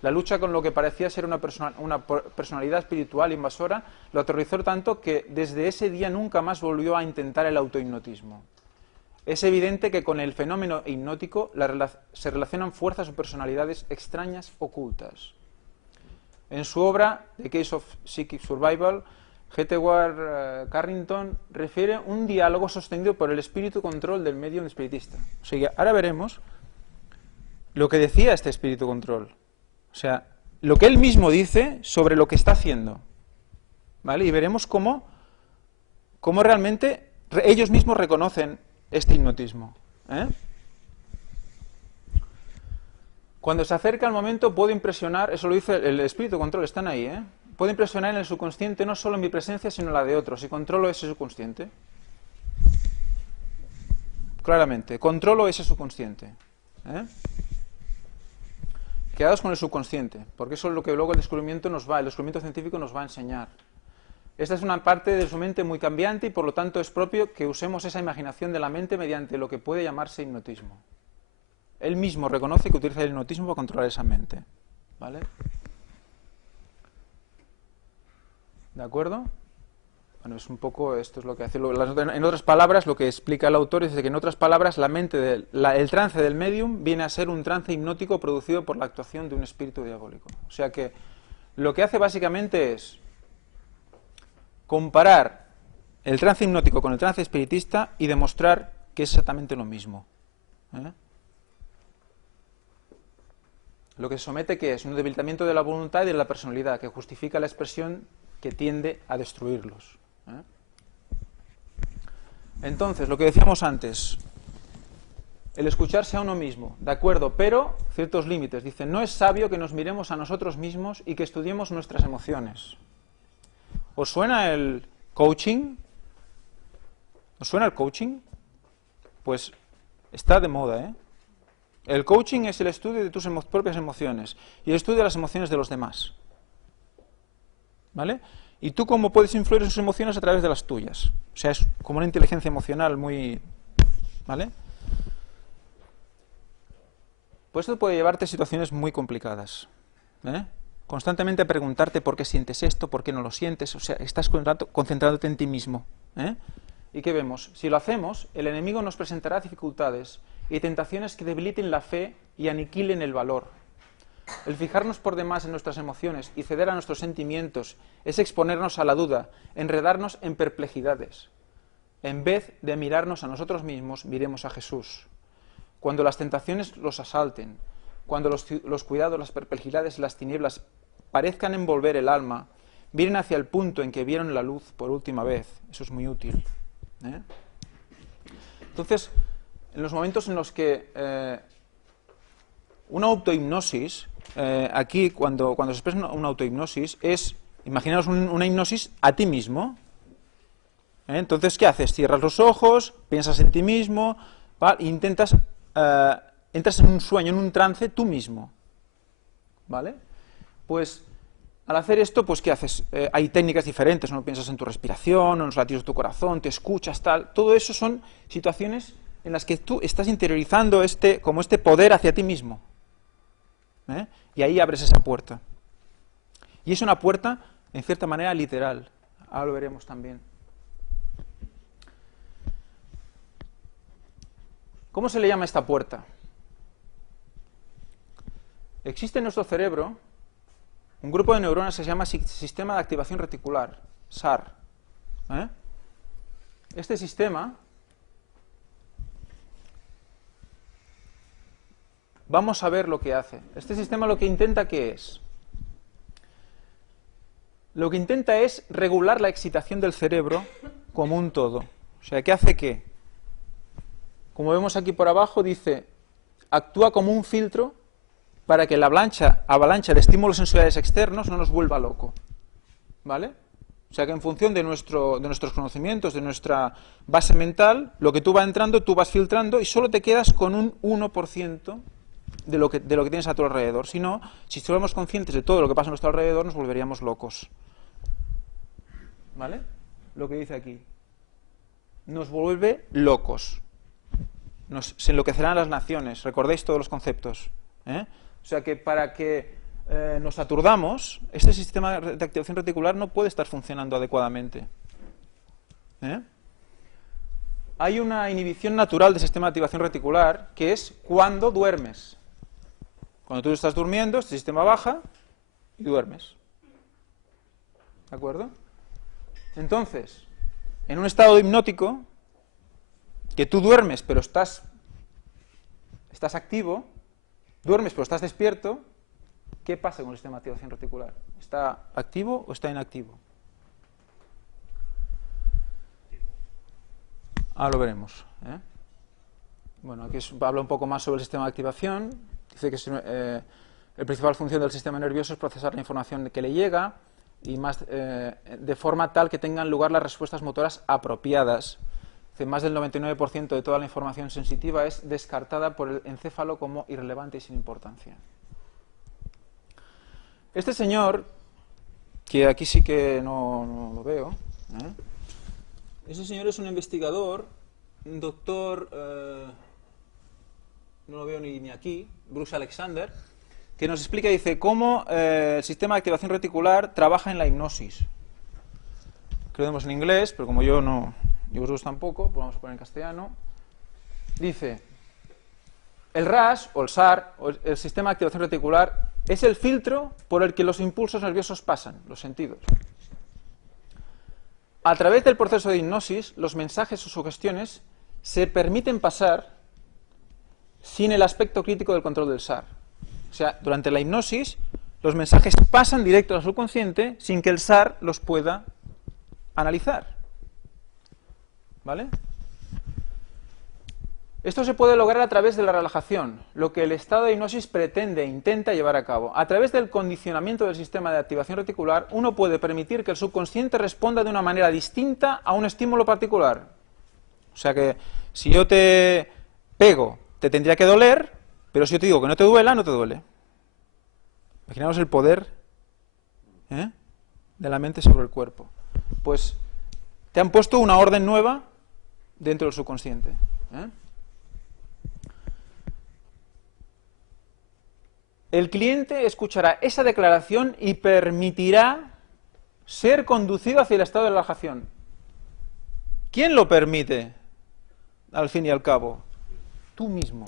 La lucha con lo que parecía ser una personalidad espiritual invasora lo aterrorizó tanto que desde ese día nunca más volvió a intentar el autohipnotismo. Es evidente que con el fenómeno hipnótico se relacionan fuerzas o personalidades extrañas ocultas. En su obra The Case of Psychic Survival, G.T.Ward Carrington refiere un diálogo sostenido por el espíritu control del medium espiritista. O sea, ahora veremos lo que decía este espíritu control. O sea, lo que él mismo dice sobre lo que está haciendo. ¿Vale? Y veremos cómo realmente ellos mismos reconocen este hipnotismo. Cuando se acerca el momento puedo impresionar, eso lo dice el espíritu control, están ahí, puedo impresionar en el subconsciente no solo en mi presencia, sino en la de otros, y controlo ese subconsciente. Claramente, controlo ese subconsciente. Quedaos con el subconsciente, porque eso es lo que luego el descubrimiento científico nos va a enseñar. Esta es una parte de su mente muy cambiante y por lo tanto es propio que usemos esa imaginación de la mente mediante lo que puede llamarse hipnotismo. Él mismo reconoce que utiliza el hipnotismo para controlar esa mente. ¿Vale? ¿De acuerdo? Bueno, es un poco, esto es lo que hace. En otras palabras, lo que explica el autor es que en otras palabras, el trance del médium viene a ser un trance hipnótico producido por la actuación de un espíritu diabólico. O sea que lo que hace básicamente es comparar el trance hipnótico con el trance espiritista y demostrar que es exactamente lo mismo. Lo que se somete que es un debilitamiento de la voluntad y de la personalidad, que justifica la expresión que tiende a destruirlos. Entonces, lo que decíamos antes, el escucharse a uno mismo, de acuerdo, pero ciertos límites. Dice, no es sabio que nos miremos a nosotros mismos y que estudiemos nuestras emociones. ¿Os suena el coaching? ¿Os suena el coaching? Pues está de moda, ¿eh? El coaching es el estudio de tus propias emociones y el estudio de las emociones de los demás. ¿Vale? ¿Y tú cómo puedes influir en sus emociones a través de las tuyas? O sea, es como una inteligencia emocional muy... ¿Vale? Pues esto puede llevarte a situaciones muy complicadas. Constantemente a preguntarte por qué sientes esto, por qué no lo sientes. O sea, estás concentrándote en ti mismo. ¿Y qué vemos? Si lo hacemos, el enemigo nos presentará dificultades y tentaciones que debiliten la fe y aniquilen el valor. El fijarnos por demás en nuestras emociones y ceder a nuestros sentimientos es exponernos a la duda, enredarnos en perplejidades. En vez de mirarnos a nosotros mismos, miremos a Jesús. Cuando las tentaciones los asalten, cuando los cuidados, las perplejidades y las tinieblas parezcan envolver el alma, miren hacia el punto en que vieron la luz por última vez. Eso es muy útil. Entonces, en los momentos en los que una autohipnosis, aquí cuando se expresa una autohipnosis, es, imaginaos una hipnosis a ti mismo. Entonces, ¿qué haces? Cierras los ojos, piensas en ti mismo, ¿vale? E entras en un sueño, en un trance tú mismo. ¿Vale? Pues al hacer esto, pues ¿qué haces? Hay técnicas diferentes, ¿no? Piensas en tu respiración, en los latidos de tu corazón, te escuchas, tal. Todo eso son situaciones en las que tú estás interiorizando como este poder hacia ti mismo. Y ahí abres esa puerta. Y es una puerta, en cierta manera, literal. Ahora lo veremos también. ¿Cómo se le llama esta puerta? Existe en nuestro cerebro un grupo de neuronas que se llama Sistema de Activación Reticular, SAR. Este sistema, vamos a ver lo que hace. Este sistema lo que intenta, ¿qué es? Lo que intenta es regular la excitación del cerebro como un todo. O sea, ¿qué hace qué? Como vemos aquí por abajo, dice, actúa como un filtro para que la avalancha de estímulos sensoriales externos no nos vuelva loco. ¿Vale? O sea que en función de nuestros conocimientos, de nuestra base mental, lo que tú vas entrando, tú vas filtrando y solo te quedas con un 1% de lo que tienes a tu alrededor. Si no, si estuviéramos conscientes de todo lo que pasa a nuestro alrededor, nos volveríamos locos. ¿Vale? Lo que dice aquí. Nos vuelve locos. Se enloquecerán las naciones. Recordéis todos los conceptos. O sea que para que nos aturdamos, este sistema de activación reticular no puede estar funcionando adecuadamente. Hay una inhibición natural del sistema de activación reticular que es cuando duermes. Cuando tú estás durmiendo, este sistema baja y duermes. ¿De acuerdo? Entonces, en un estado hipnótico, que tú duermes pero estás activo, duermes pero estás despierto, ¿qué pasa con el sistema de activación reticular? ¿Está activo o está inactivo? Ahora lo veremos. Bueno, aquí habla un poco más sobre el sistema de activación. Dice que la principal función del sistema nervioso es procesar la información que le llega, y más de forma tal que tengan lugar las respuestas motoras apropiadas. Más del 99% de toda la información sensitiva es descartada por el encéfalo como irrelevante y sin importancia. Este señor, que aquí sí que no lo veo, ese señor es un investigador, un doctor, no lo veo ni aquí, Bruce Alexander, que nos explica, dice, cómo el sistema de activación reticular trabaja en la hipnosis. Que lo vemos en inglés, pero como yo no... y vosotros tampoco, pues vamos a poner en castellano. Dice, el RAS, o el SAR, o el sistema de activación reticular, es el filtro por el que los impulsos nerviosos pasan, los sentidos. A través del proceso de hipnosis, los mensajes o sugestiones se permiten pasar sin el aspecto crítico del control del SAR. O sea, durante la hipnosis, los mensajes pasan directo al subconsciente sin que el SAR los pueda analizar. ¿Vale? Esto se puede lograr a través de la relajación, lo que el estado de hipnosis pretende e intenta llevar a cabo. A través del condicionamiento del sistema de activación reticular, uno puede permitir que el subconsciente responda de una manera distinta a un estímulo particular. O sea que si yo te pego, te tendría que doler, pero si yo te digo que no te duela, no te duele. Imaginaos el poder de la mente sobre el cuerpo. Pues te han puesto una orden nueva dentro del subconsciente. El cliente escuchará esa declaración y permitirá ser conducido hacia el estado de relajación. ¿Quién lo permite, al fin y al cabo? Tú mismo.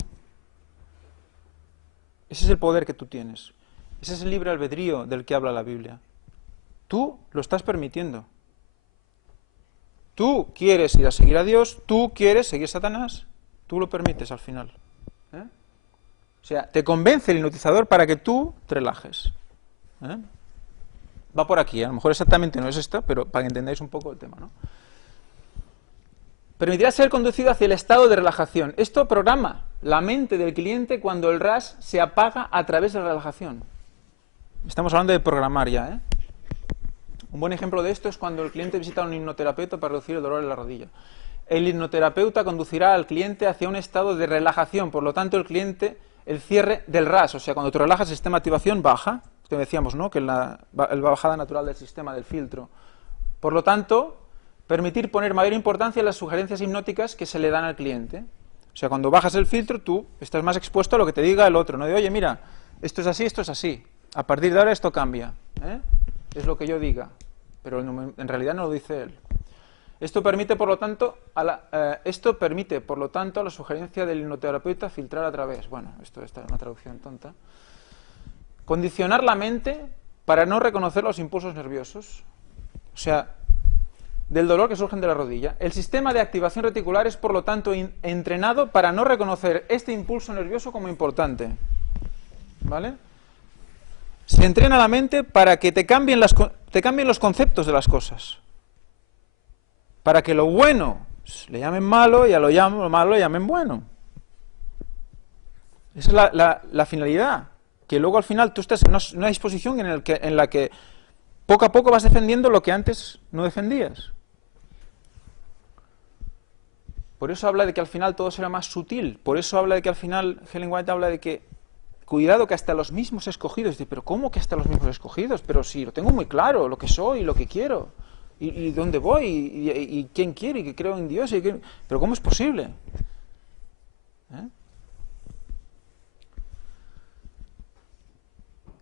Ese es el poder que tú tienes. Ese es el libre albedrío del que habla la Biblia. Tú lo estás permitiendo. Tú quieres ir a seguir a Dios, tú quieres seguir a Satanás, tú lo permites al final. O sea, te convence el hipnotizador para que tú te relajes. Va por aquí, a lo mejor exactamente no es esto, pero para que entendáis un poco el tema, ¿no? Permitirá ser conducido hacia el estado de relajación. Esto programa la mente del cliente cuando el RAS se apaga a través de la relajación. Estamos hablando de programar ya, Un buen ejemplo de esto es cuando el cliente visita a un hipnoterapeuta para reducir el dolor en la rodilla. El hipnoterapeuta conducirá al cliente hacia un estado de relajación, por lo tanto el cierre del RAS, o sea, cuando te relajas el sistema de activación baja, esto decíamos, ¿no?, que la bajada natural del sistema del filtro. Por lo tanto, permitir poner mayor importancia en las sugerencias hipnóticas que se le dan al cliente. O sea, cuando bajas el filtro, tú estás más expuesto a lo que te diga el otro, no de, oye, mira, esto es así, a partir de ahora esto cambia, es lo que yo diga, pero en realidad no lo dice él. Esto permite, por lo tanto, a la sugerencia del hipnoterapeuta filtrar a través, esto es una traducción tonta, condicionar la mente para no reconocer los impulsos nerviosos, o sea, del dolor que surgen de la rodilla. El sistema de activación reticular es, por lo tanto, entrenado para no reconocer este impulso nervioso como importante, ¿vale? Se entrena la mente para que te cambien los conceptos de las cosas. Para que lo bueno le llamen malo y a lo malo le llamen bueno. Esa es la finalidad. Que luego al final tú estás en una disposición en la que poco a poco vas defendiendo lo que antes no defendías. Por eso habla de que al final todo será más sutil. Por eso habla de que al final Ellen White habla de que cuidado que hasta los mismos escogidos. Dice, pero ¿cómo que hasta los mismos escogidos? Pero si lo tengo muy claro, lo que soy, lo que quiero, y dónde voy, y quién quiere, y que creo en Dios. Pero ¿cómo es posible?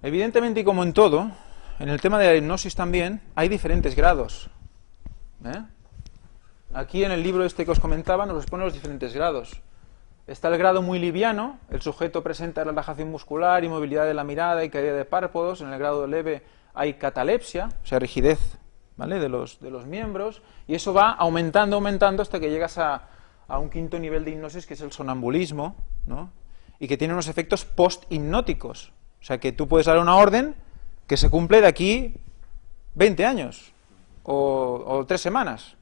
Evidentemente, y como en todo, en el tema de la hipnosis también, hay diferentes grados. Aquí en el libro este que os comentaba nos pone los diferentes grados. Está el grado muy liviano, el sujeto presenta relajación muscular, inmovilidad de la mirada y caída de párpados. En el grado leve hay catalepsia, o sea, rigidez, ¿vale?, de los miembros, y eso va aumentando hasta que llegas a un quinto nivel de hipnosis, que es el sonambulismo, ¿no?, y que tiene unos efectos post-hipnóticos. O sea, que tú puedes dar una orden que se cumple de aquí 20 años o 3 semanas.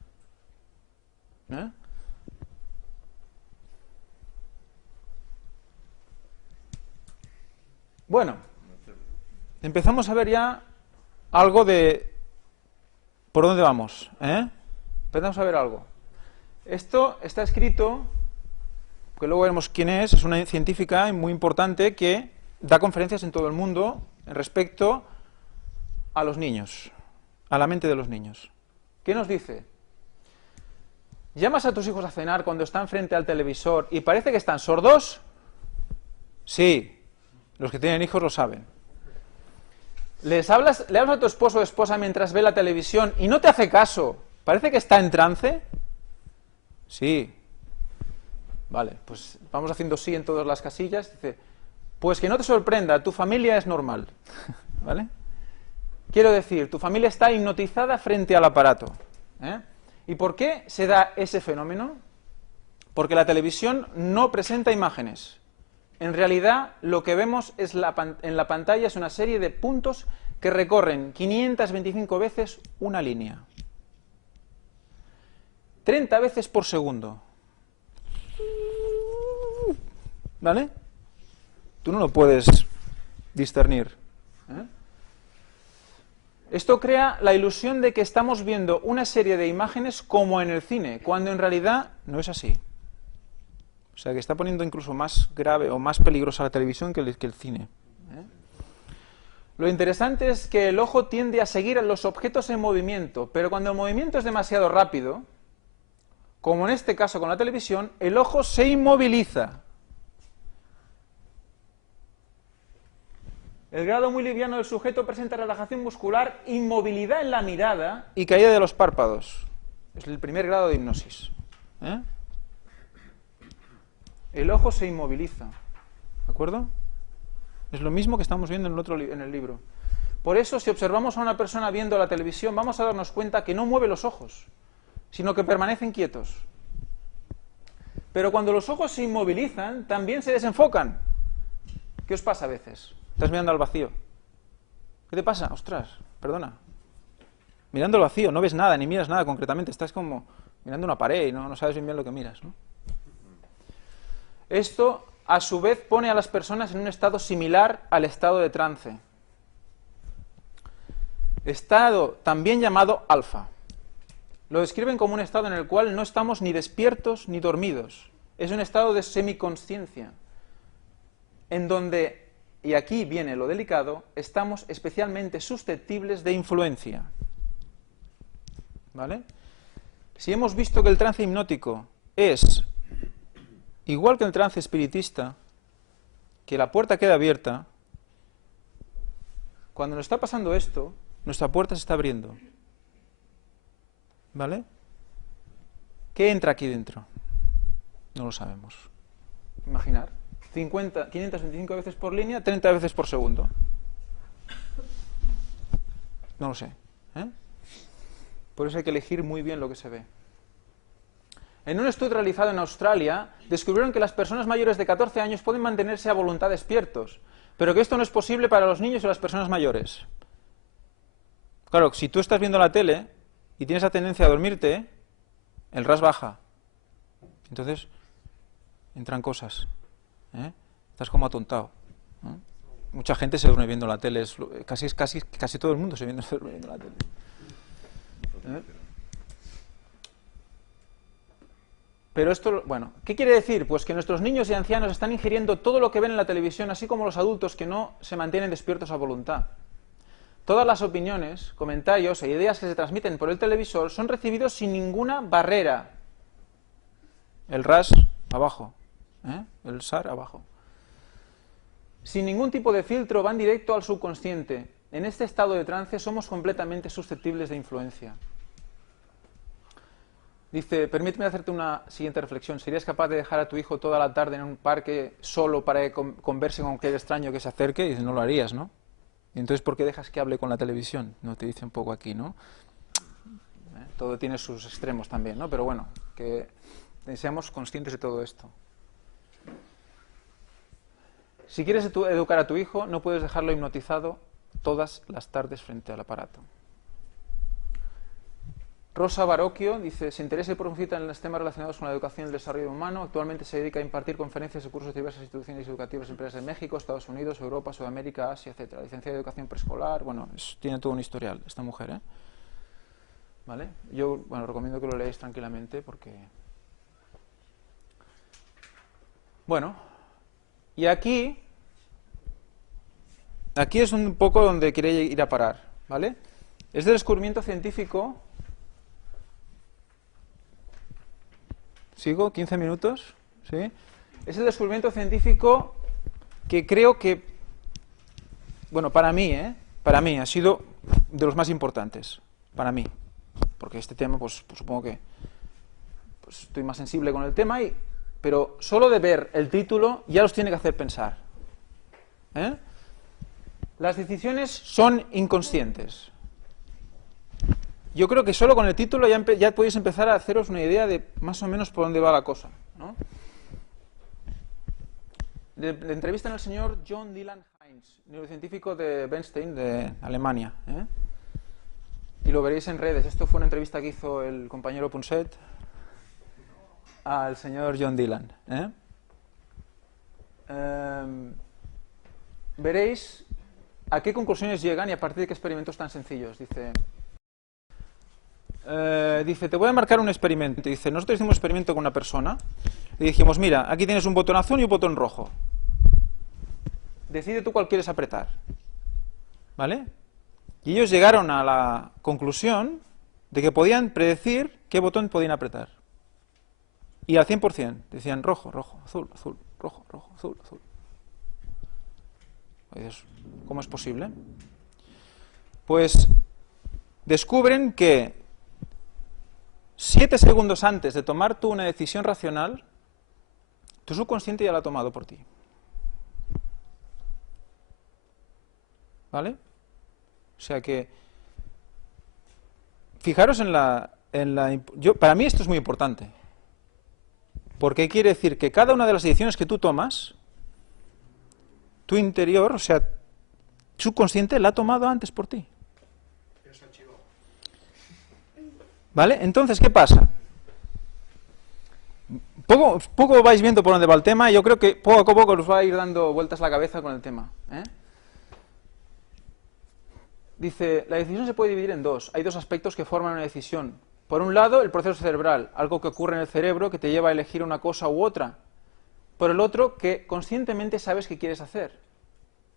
Bueno, empezamos a ver ya algo de ¿Por dónde vamos? Empezamos a ver algo. Esto está escrito, que luego veremos quién es una científica muy importante que da conferencias en todo el mundo respecto a los niños, a la mente de los niños. ¿Qué nos dice? ¿Llamas a tus hijos a cenar cuando están frente al televisor y parece que están sordos? Sí, los que tienen hijos lo saben. ¿Le hablas a tu esposo o esposa mientras ve la televisión y no te hace caso? ¿Parece que está en trance? Sí. Vale, pues vamos haciendo sí en todas las casillas. Dice, pues que no te sorprenda, tu familia es normal. ¿Vale? Quiero decir, tu familia está hipnotizada frente al aparato. ¿Y por qué se da ese fenómeno? Porque la televisión no presenta imágenes. En realidad, lo que vemos en la pantalla es una serie de puntos que recorren 525 veces una línea. 30 veces por segundo. ¿Vale? Tú no lo puedes discernir. Esto crea la ilusión de que estamos viendo una serie de imágenes como en el cine, cuando en realidad no es así. O sea, que está poniendo incluso más grave o más peligrosa la televisión que el cine. Lo interesante es que el ojo tiende a seguir a los objetos en movimiento, pero cuando el movimiento es demasiado rápido, como en este caso con la televisión, el ojo se inmoviliza. El grado muy liviano del sujeto presenta relajación muscular, inmovilidad en la mirada y caída de los párpados. Es el primer grado de hipnosis. El ojo se inmoviliza. ¿De acuerdo? Es lo mismo que estamos viendo en el libro. Por eso, si observamos a una persona viendo la televisión, vamos a darnos cuenta que no mueve los ojos, sino que permanecen quietos. Pero cuando los ojos se inmovilizan, también se desenfocan. ¿Qué os pasa a veces? Estás mirando al vacío. ¿Qué te pasa? Ostras, perdona. Mirando al vacío, no ves nada, ni miras nada concretamente. Estás como mirando una pared y no sabes bien lo que miras, ¿no? Esto, a su vez, pone a las personas en un estado similar al estado de trance. Estado también llamado alfa. Lo describen como un estado en el cual no estamos ni despiertos ni dormidos. Es un estado de semiconsciencia, en donde, y aquí viene lo delicado, estamos especialmente susceptibles de influencia. ¿Vale? Si hemos visto que el trance hipnótico es igual que el trance espiritista, que la puerta queda abierta, cuando nos está pasando esto, nuestra puerta se está abriendo. ¿Vale? ¿Qué entra aquí dentro? No lo sabemos. Imaginar. 525 veces por línea, 30 veces por segundo. No lo sé. Por eso hay que elegir muy bien lo que se ve. En un estudio realizado en Australia, descubrieron que las personas mayores de 14 años pueden mantenerse a voluntad despiertos, pero que esto no es posible para los niños y las personas mayores. Claro, si tú estás viendo la tele y tienes la tendencia a dormirte, el RAS baja. Entonces, entran cosas. Estás como atontado. Mucha gente se duerme viendo la tele. Casi todo el mundo se duerme viendo la tele. Pero esto, bueno, ¿qué quiere decir? Pues que nuestros niños y ancianos están ingiriendo todo lo que ven en la televisión, así como los adultos que no se mantienen despiertos a voluntad. Todas las opiniones, comentarios e ideas que se transmiten por el televisor son recibidos sin ninguna barrera. El RAS abajo, el SAR abajo. Sin ningún tipo de filtro, van directo al subconsciente. En este estado de trance somos completamente susceptibles de influencia. Dice, permíteme hacerte una siguiente reflexión. ¿Serías capaz de dejar a tu hijo toda la tarde en un parque solo para que converse con cualquier extraño que se acerque? Y dice, no lo harías, ¿no? Y entonces, ¿por qué dejas que hable con la televisión? No te dice un poco aquí, ¿no? Todo tiene sus extremos también, ¿no? Pero bueno, que seamos conscientes de todo esto. Si quieres educar a tu hijo, no puedes dejarlo hipnotizado todas las tardes frente al aparato. Rosa Barocchio dice, se interesa y profundizca en los temas relacionados con la educación y el desarrollo humano. Actualmente se dedica a impartir conferencias y cursos de diversas instituciones educativas y empresas de México, Estados Unidos, Europa, Sudamérica, Asia, etc. Licenciada de educación preescolar. Bueno, tiene todo un historial esta mujer, ¿vale? Yo, bueno, recomiendo que lo leáis tranquilamente porque... Bueno, y aquí es un poco donde quiere ir a parar, ¿vale? Es del descubrimiento científico... ¿Sigo? ¿15 minutos? ¿Sí? Es el descubrimiento científico que creo que, bueno, para mí ha sido de los más importantes, para mí, porque este tema, pues supongo que pues, estoy más sensible con el tema, pero solo de ver el título ya los tiene que hacer pensar. Las decisiones son inconscientes. Yo creo que solo con el título ya podéis empezar a haceros una idea de más o menos por dónde va la cosa, ¿no? Le entrevistan al señor John Dylan Heinz, neurocientífico de Bernstein, de Alemania, y lo veréis en redes. Esto fue una entrevista que hizo el compañero Punset al señor John Dylan. Veréis a qué conclusiones llegan y a partir de qué experimentos tan sencillos. Dice, te voy a marcar un experimento. Dice, nosotros hicimos un experimento con una persona. Le dijimos, mira, aquí tienes un botón azul y un botón rojo. Decide tú cuál quieres apretar. ¿Vale? Y ellos llegaron a la conclusión de que podían predecir qué botón podían apretar. Y al 100%. Decían rojo, rojo, azul, azul, rojo, rojo, azul, azul. ¿Cómo es posible? Pues descubren que 7 segundos antes de tomar tú una decisión racional, tu subconsciente ya la ha tomado por ti. ¿Vale? O sea que, fijaros para mí esto es muy importante. Porque quiere decir que cada una de las decisiones que tú tomas, tu interior, o sea, subconsciente la ha tomado antes por ti. ¿Vale? Entonces, ¿qué pasa? Poco vais viendo por dónde va el tema y yo creo que poco a poco os va a ir dando vueltas la cabeza con el tema. Dice, la decisión se puede dividir en dos. Hay dos aspectos que forman una decisión. Por un lado, el proceso cerebral, algo que ocurre en el cerebro que te lleva a elegir una cosa u otra. Por el otro, que conscientemente sabes qué quieres hacer.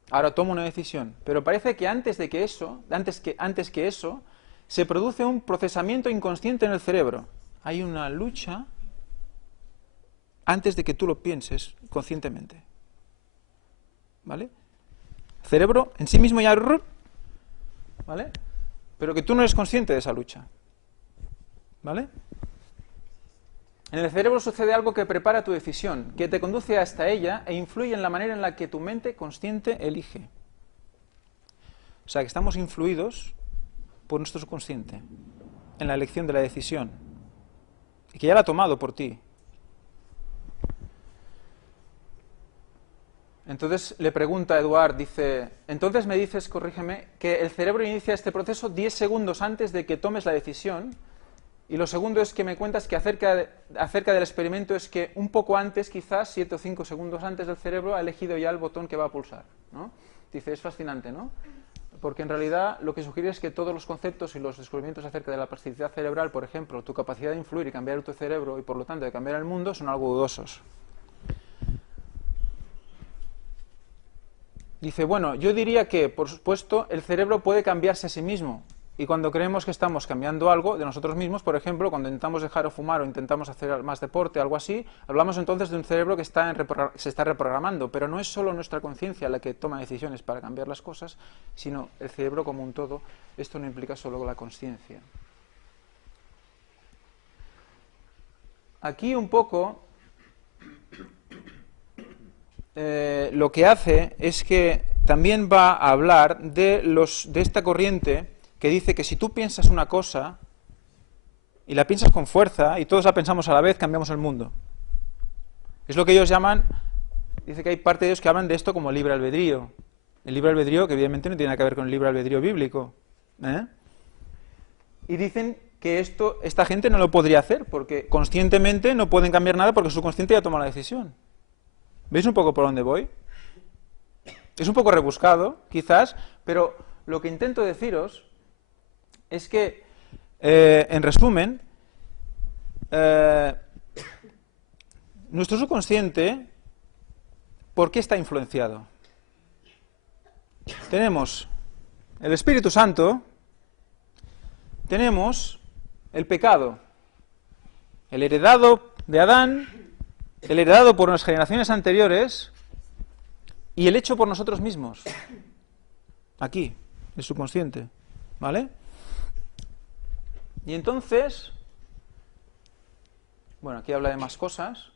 Ahora tomo una decisión. Pero parece que antes que eso, se produce un procesamiento inconsciente en el cerebro. Hay una lucha antes de que tú lo pienses conscientemente. ¿Vale? El cerebro en sí mismo ya... ¿Vale? Pero que tú no eres consciente de esa lucha. ¿Vale? En el cerebro sucede algo que prepara tu decisión, que te conduce hasta ella e influye en la manera en la que tu mente consciente elige. O sea, que estamos influidos por nuestro subconsciente en la elección de la decisión y que ya la ha tomado por ti. Entonces le pregunta a Eduard, dice, entonces me dices, corrígeme, que el cerebro inicia este proceso 10 segundos antes de que tomes la decisión, y lo segundo es que me cuentas que acerca del experimento es que un poco antes, quizás 7 o 5 segundos antes, del cerebro ha elegido ya el botón que va a pulsar, ¿no? Dice, es fascinante, ¿no? Porque en realidad lo que sugiere es que todos los conceptos y los descubrimientos acerca de la plasticidad cerebral, por ejemplo, tu capacidad de influir y cambiar tu cerebro y por lo tanto de cambiar el mundo, son algo dudosos. Dice, bueno, yo diría que, por supuesto, el cerebro puede cambiarse a sí mismo. Y cuando creemos que estamos cambiando algo de nosotros mismos, por ejemplo, cuando intentamos dejar de fumar o intentamos hacer más deporte, algo así, hablamos entonces de un cerebro que se está reprogramando. Pero no es solo nuestra conciencia la que toma decisiones para cambiar las cosas, sino el cerebro como un todo. Esto no implica solo la consciencia. Aquí un poco... lo que hace es que también va a hablar de esta corriente que dice que si tú piensas una cosa y la piensas con fuerza y todos la pensamos a la vez, cambiamos el mundo. Es lo que ellos llaman, dice que hay parte de ellos que hablan de esto como libre albedrío. El libre albedrío que evidentemente no tiene nada que ver con el libre albedrío bíblico. Y dicen que esta gente no lo podría hacer porque conscientemente no pueden cambiar nada porque su consciente ya toma la decisión. ¿Veis un poco por dónde voy? Es un poco rebuscado, quizás, pero lo que intento deciros es que en resumen, nuestro subconsciente, ¿por qué está influenciado? Tenemos el Espíritu Santo, tenemos el pecado, el heredado de Adán, el heredado por las generaciones anteriores y el hecho por nosotros mismos. Aquí, el subconsciente, ¿vale? Y entonces, bueno, aquí habla de más cosas,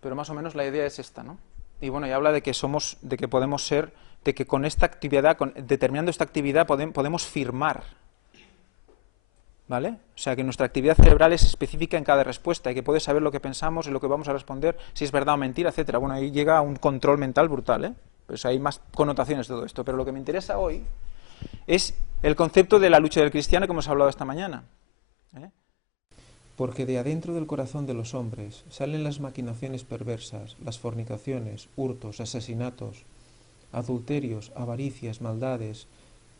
pero más o menos la idea es esta, ¿no? Y bueno, y habla de que somos, de que podemos ser, de que con esta actividad, determinando esta actividad, podemos firmar, ¿vale? O sea, que nuestra actividad cerebral es específica en cada respuesta y que puede saber lo que pensamos y lo que vamos a responder, si es verdad o mentira, etcétera. Bueno, ahí llega a un control mental brutal, ¿eh? Pues hay más connotaciones de todo esto. Pero lo que me interesa hoy es el concepto de la lucha del cristiano que hemos hablado esta mañana, ¿eh? Porque de adentro del corazón de los hombres salen las maquinaciones perversas, las fornicaciones, hurtos, asesinatos, adulterios, avaricias, maldades,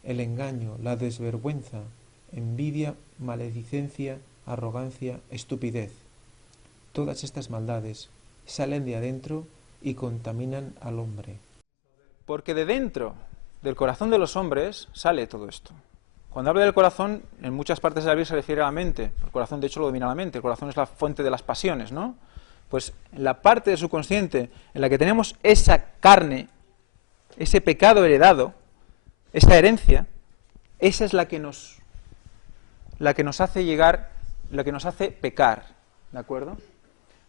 el engaño, la desvergüenza, envidia, maledicencia, arrogancia, estupidez. Todas estas maldades salen de adentro y contaminan al hombre. Porque de dentro del corazón de los hombres sale todo esto. Cuando habla del corazón, en muchas partes de la Biblia se refiere a la mente. El corazón, de hecho, lo domina la mente. El corazón es la fuente de las pasiones, ¿no? Pues en la parte del subconsciente en la que tenemos esa carne, ese pecado heredado, esa herencia, esa es la que nos hace llegar, la que nos hace pecar, ¿de acuerdo?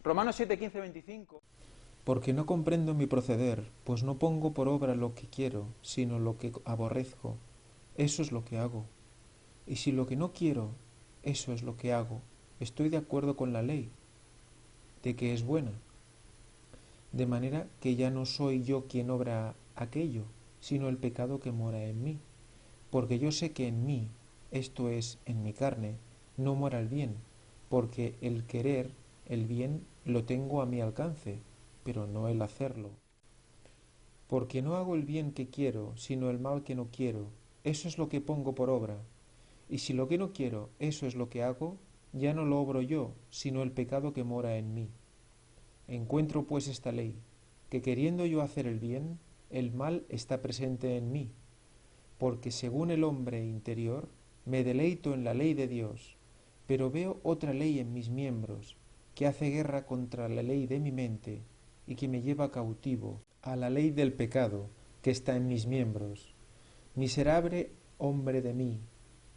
Romanos 7, 15, 25. Porque no comprendo mi proceder, pues no pongo por obra lo que quiero, sino lo que aborrezco. Eso es lo que hago. Y si lo que no quiero, eso es lo que hago, estoy de acuerdo con la ley, de que es buena. De manera que ya no soy yo quien obra aquello, sino el pecado que mora en mí. Porque yo sé que en mí, esto es, en mi carne, no mora el bien, porque el querer, el bien, lo tengo a mi alcance, pero no el hacerlo. Porque no hago el bien que quiero, sino el mal que no quiero, eso es lo que pongo por obra. Y si lo que no quiero, eso es lo que hago, ya no lo obro yo, sino el pecado que mora en mí. Encuentro pues esta ley, que queriendo yo hacer el bien, el mal está presente en mí, porque según el hombre interior, me deleito en la ley de Dios, pero veo otra ley en mis miembros, que hace guerra contra la ley de mi mente, y que me lleva cautivo a la ley del pecado que está en mis miembros. Miserable hombre de mí,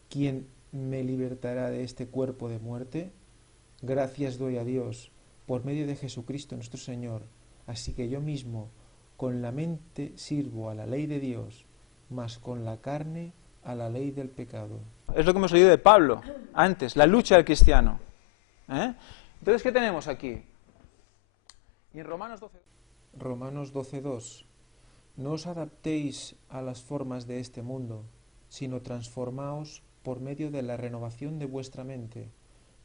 ¿quién me libertará de este cuerpo de muerte? Gracias doy a Dios por medio de Jesucristo nuestro Señor. Así que yo mismo con la mente sirvo a la ley de Dios, mas con la carne a la ley del pecado. Es lo que hemos leído de Pablo antes, la lucha del cristiano, ¿eh? Entonces, ¿qué tenemos aquí? Y en Romanos 12. Romanos 12:2. No os adaptéis a las formas de este mundo, sino transformaos por medio de la renovación de vuestra mente,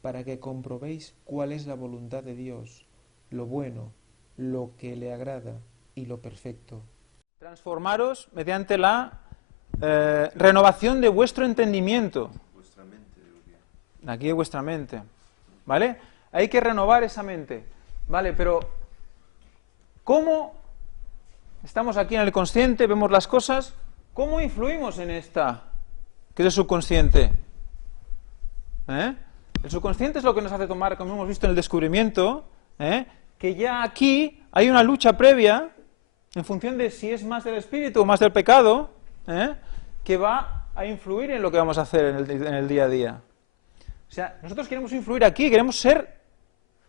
para que comprobéis cuál es la voluntad de Dios, lo bueno, lo que le agrada y lo perfecto. Transformaros mediante la renovación de vuestro entendimiento. Vuestra mente, Aquí de vuestra mente, ¿vale? Hay que renovar esa mente, ¿vale? Pero, ¿cómo estamos aquí en el consciente, vemos las cosas, cómo influimos en esta, que es el subconsciente? El subconsciente es lo que nos hace tomar, como hemos visto en el descubrimiento, que ya aquí hay una lucha previa, en función de si es más del espíritu o más del pecado, que va a influir en lo que vamos a hacer en el día a día. O sea, nosotros queremos influir aquí, queremos ser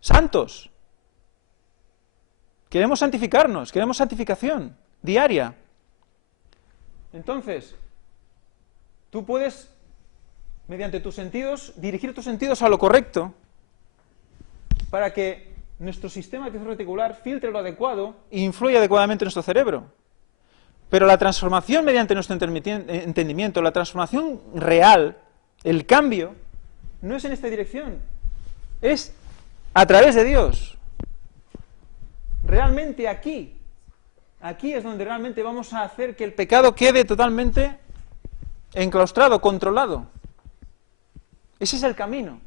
santos. Queremos santificarnos, queremos santificación diaria. Entonces, tú puedes, mediante tus sentidos, dirigir tus sentidos a lo correcto para que nuestro sistema reticular filtre lo adecuado e influya adecuadamente en nuestro cerebro. Pero la transformación mediante nuestro entendimiento, la transformación real, el cambio, no es en esta dirección, es a través de Dios. Realmente aquí es donde realmente vamos a hacer que el pecado quede totalmente enclaustrado, controlado. Ese es el camino.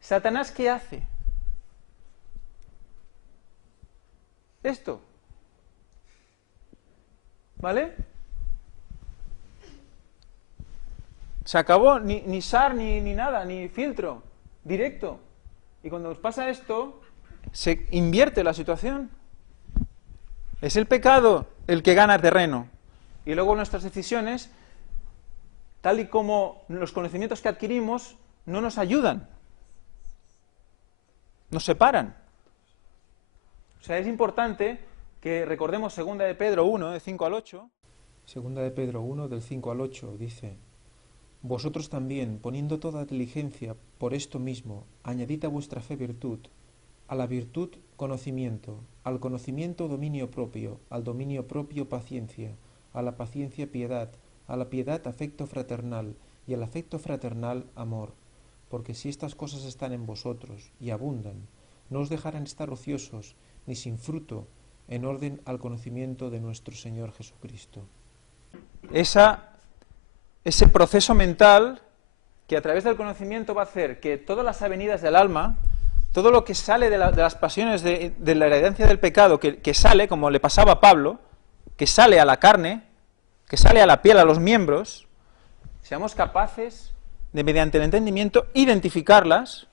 ¿Satanás qué hace? Esto. ¿Vale? Se acabó, ni SAR, ni nada, ni filtro, directo. Y cuando nos pasa esto, se invierte la situación. Es el pecado el que gana terreno. Y luego nuestras decisiones, tal y como los conocimientos que adquirimos, no nos ayudan. Nos separan. O sea, es importante que recordemos 2 de Pedro 1, de 5 al 8. 2 de Pedro 1, del 5 al 8, dice: Vosotros también, poniendo toda diligencia por esto mismo, añadid a vuestra fe virtud, a la virtud conocimiento, al conocimiento dominio propio, al dominio propio paciencia, a la paciencia piedad, a la piedad afecto fraternal, y al afecto fraternal amor. Porque si estas cosas están en vosotros y abundan, no os dejarán estar ociosos, ni sin fruto, en orden al conocimiento de nuestro Señor Jesucristo. Ese proceso mental que a través del conocimiento va a hacer que todas las avenidas del alma, todo lo que sale de las pasiones de la heredancia del pecado, que sale, como le pasaba a Pablo, que sale a la carne, que sale a la piel, a los miembros, seamos capaces de, mediante el entendimiento, identificarlas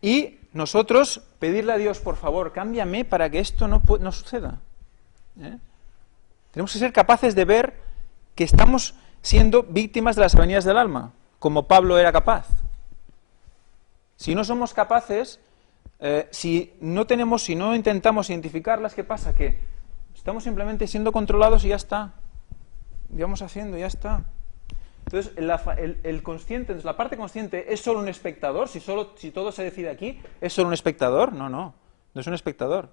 y nosotros pedirle a Dios, por favor, cámbiame para que esto no suceda. Tenemos que ser capaces de ver que estamos siendo víctimas de las avenidas del alma, como Pablo era capaz. Si no somos capaces, si no intentamos identificarlas, ¿qué pasa? Que estamos simplemente siendo controlados y ya está. Y vamos haciendo, ya está. Entonces, el consciente, la parte consciente, ¿es solo un espectador? Si todo se decide aquí, ¿es solo un espectador? No es un espectador.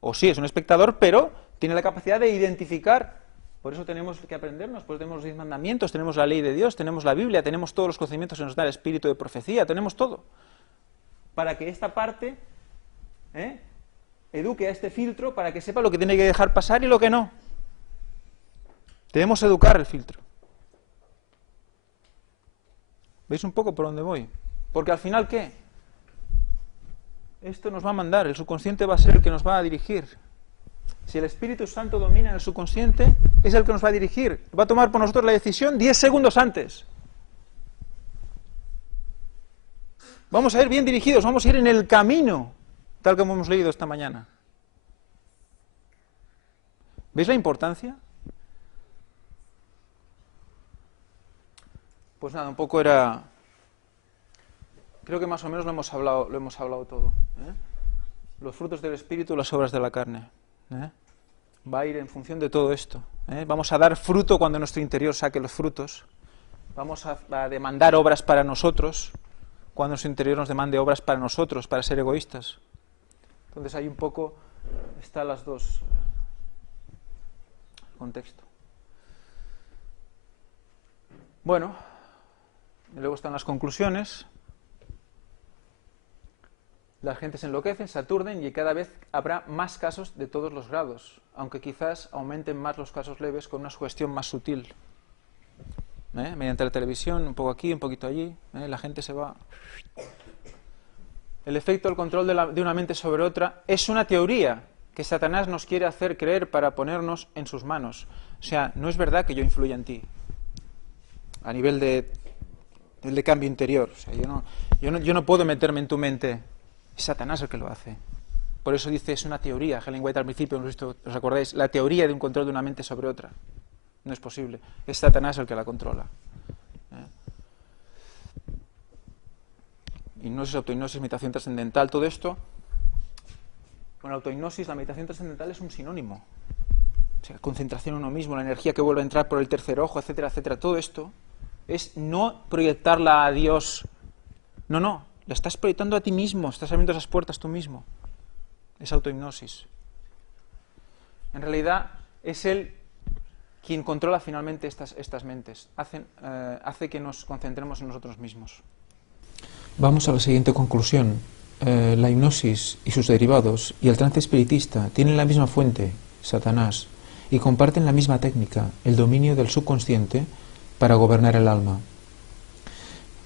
O sí, es un espectador, pero tiene la capacidad de identificar. Por eso tenemos que aprendernos, pues tenemos los 10 mandamientos, tenemos la ley de Dios, tenemos la Biblia, tenemos todos los conocimientos que nos da el espíritu de profecía, tenemos todo. Para que esta parte eduque a este filtro, para que sepa lo que tiene que dejar pasar y lo que no. Debemos educar el filtro. ¿Veis un poco por dónde voy? Porque al final, ¿qué? Esto nos va a mandar, el subconsciente va a ser el que nos va a dirigir. Si el Espíritu Santo domina en el subconsciente, es el que nos va a dirigir. Va a tomar por nosotros la decisión 10 segundos antes. Vamos a ir bien dirigidos, vamos a ir en el camino, tal como hemos leído esta mañana. ¿Veis la importancia? Pues nada, un poco era... Creo que más o menos lo hemos hablado todo. Los frutos del Espíritu, las obras de la carne. Va a ir en función de todo esto. Vamos a dar fruto cuando nuestro interior saque los frutos. Vamos a demandar obras para nosotros cuando nuestro interior nos demande obras para nosotros, para ser egoístas. Entonces ahí un poco están las dos contexto. Bueno, y luego están las conclusiones. La gente se enloquece, se aturden y cada vez habrá más casos de todos los grados, aunque quizás aumenten más los casos leves con una sugestión más sutil. Mediante la televisión, un poco aquí, un poquito allí, la gente se va... El efecto del control de una mente sobre otra es una teoría que Satanás nos quiere hacer creer para ponernos en sus manos. O sea, no es verdad que yo influya en ti, a nivel de cambio interior. O sea, yo no puedo meterme en tu mente. Es Satanás el que lo hace. Por eso dice, es una teoría. Helen White al principio, ¿os acordáis? La teoría de un control de una mente sobre otra. No es posible. Es Satanás el que la controla. Hipnosis, autohipnosis, meditación trascendental, todo esto. Con la autohipnosis, la meditación trascendental es un sinónimo. O sea, concentración en uno mismo, la energía que vuelve a entrar por el tercer ojo, etcétera, etcétera. Todo esto es no proyectarla a Dios. No. La estás proyectando a ti mismo, estás abriendo esas puertas tú mismo. Es autohipnosis. En realidad, es Él quien controla finalmente estas mentes. Hace que nos concentremos en nosotros mismos. Vamos a la siguiente conclusión. La hipnosis y sus derivados y el trance espiritista tienen la misma fuente, Satanás, y comparten la misma técnica, el dominio del subconsciente, para gobernar el alma.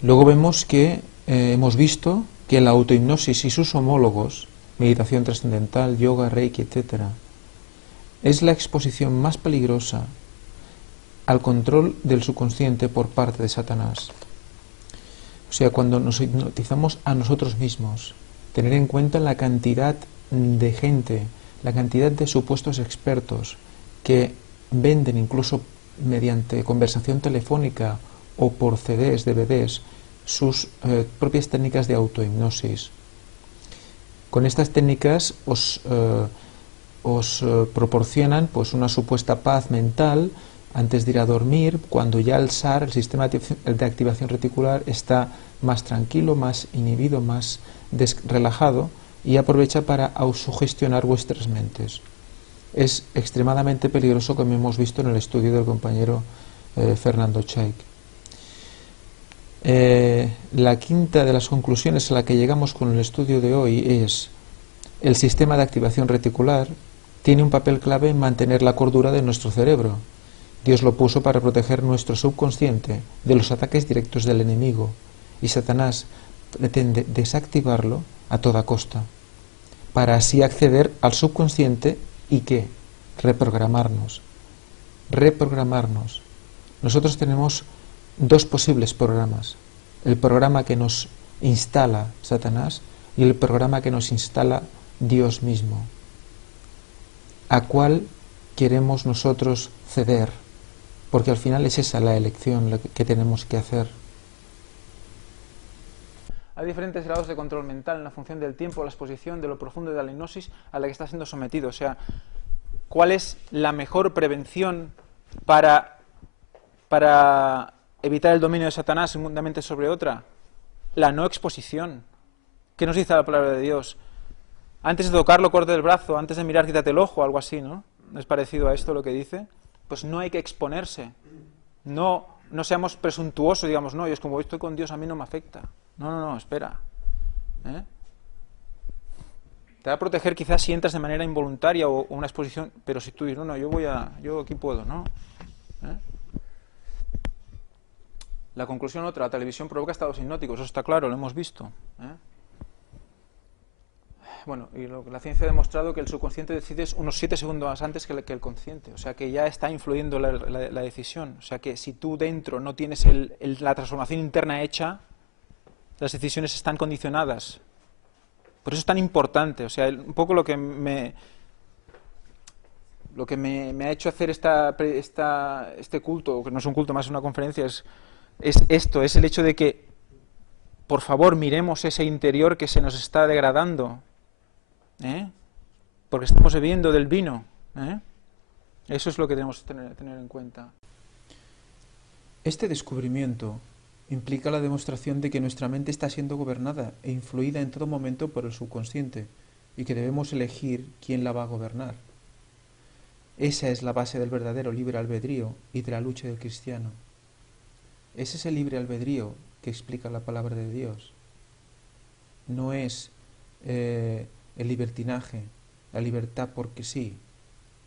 Luego vemos que hemos visto que la autohipnosis y sus homólogos, meditación trascendental, yoga, reiki, etc., es la exposición más peligrosa al control del subconsciente por parte de Satanás. O sea, cuando nos hipnotizamos a nosotros mismos, tener en cuenta la cantidad de gente, la cantidad de supuestos expertos que venden incluso mediante conversación telefónica o por CDs, DVDs, sus propias técnicas de autohipnosis. Con estas técnicas os proporcionan pues una supuesta paz mental antes de ir a dormir, cuando ya el SAR, el sistema de activación reticular, está más tranquilo, más inhibido, más relajado, y aprovecha para autosugestionar vuestras mentes. Es extremadamente peligroso, como hemos visto en el estudio del compañero Fernando Chaik. La quinta de las conclusiones a la que llegamos con el estudio de hoy es: el sistema de activación reticular tiene un papel clave en mantener la cordura de nuestro cerebro. Dios lo puso para proteger nuestro subconsciente de los ataques directos del enemigo, y Satanás pretende desactivarlo a toda costa, para así acceder al subconsciente y ¿qué? Reprogramarnos. Nosotros tenemos dos posibles programas: el programa que nos instala Satanás y el programa que nos instala Dios mismo. ¿A cuál queremos nosotros ceder? Porque al final es esa la elección que tenemos que hacer. Hay diferentes grados de control mental en la función del tiempo, la exposición, de lo profundo de la hipnosis a la que está siendo sometido. O sea, ¿cuál es la mejor prevención para evitar el dominio de Satanás inmundamente sobre otra? La no exposición. ¿Qué nos dice la palabra de Dios? Antes de tocarlo, corte el brazo; antes de mirar, quítate el ojo, algo así, ¿no? ¿No es parecido a esto lo que dice? Pues no hay que exponerse. No seamos presuntuosos, digamos, no, yo es como estoy con Dios, a mí no me afecta. No, espera. Te va a proteger quizás si entras de manera involuntaria o una exposición, pero si tú dices, no, yo aquí puedo, ¿no? La conclusión otra: la televisión provoca estados hipnóticos, eso está claro, lo hemos visto. Bueno, y la ciencia ha demostrado que el subconsciente decide unos 7 segundos antes que el consciente, o sea que ya está influyendo la decisión. O sea que si tú dentro no tienes la transformación interna hecha, las decisiones están condicionadas. Por eso es tan importante. O sea, un poco lo que me ha hecho hacer este culto, que no es un culto, más una conferencia, es esto, es el hecho de que, por favor, miremos ese interior que se nos está degradando. Porque estamos bebiendo del vino. Eso es lo que tenemos que tener en cuenta. Este descubrimiento implica la demostración de que nuestra mente está siendo gobernada e influida en todo momento por el subconsciente, y que debemos elegir quién la va a gobernar. Esa es la base del verdadero libre albedrío y de la lucha del cristiano. Es ese libre albedrío que explica la palabra de Dios. No es el libertinaje, la libertad porque sí.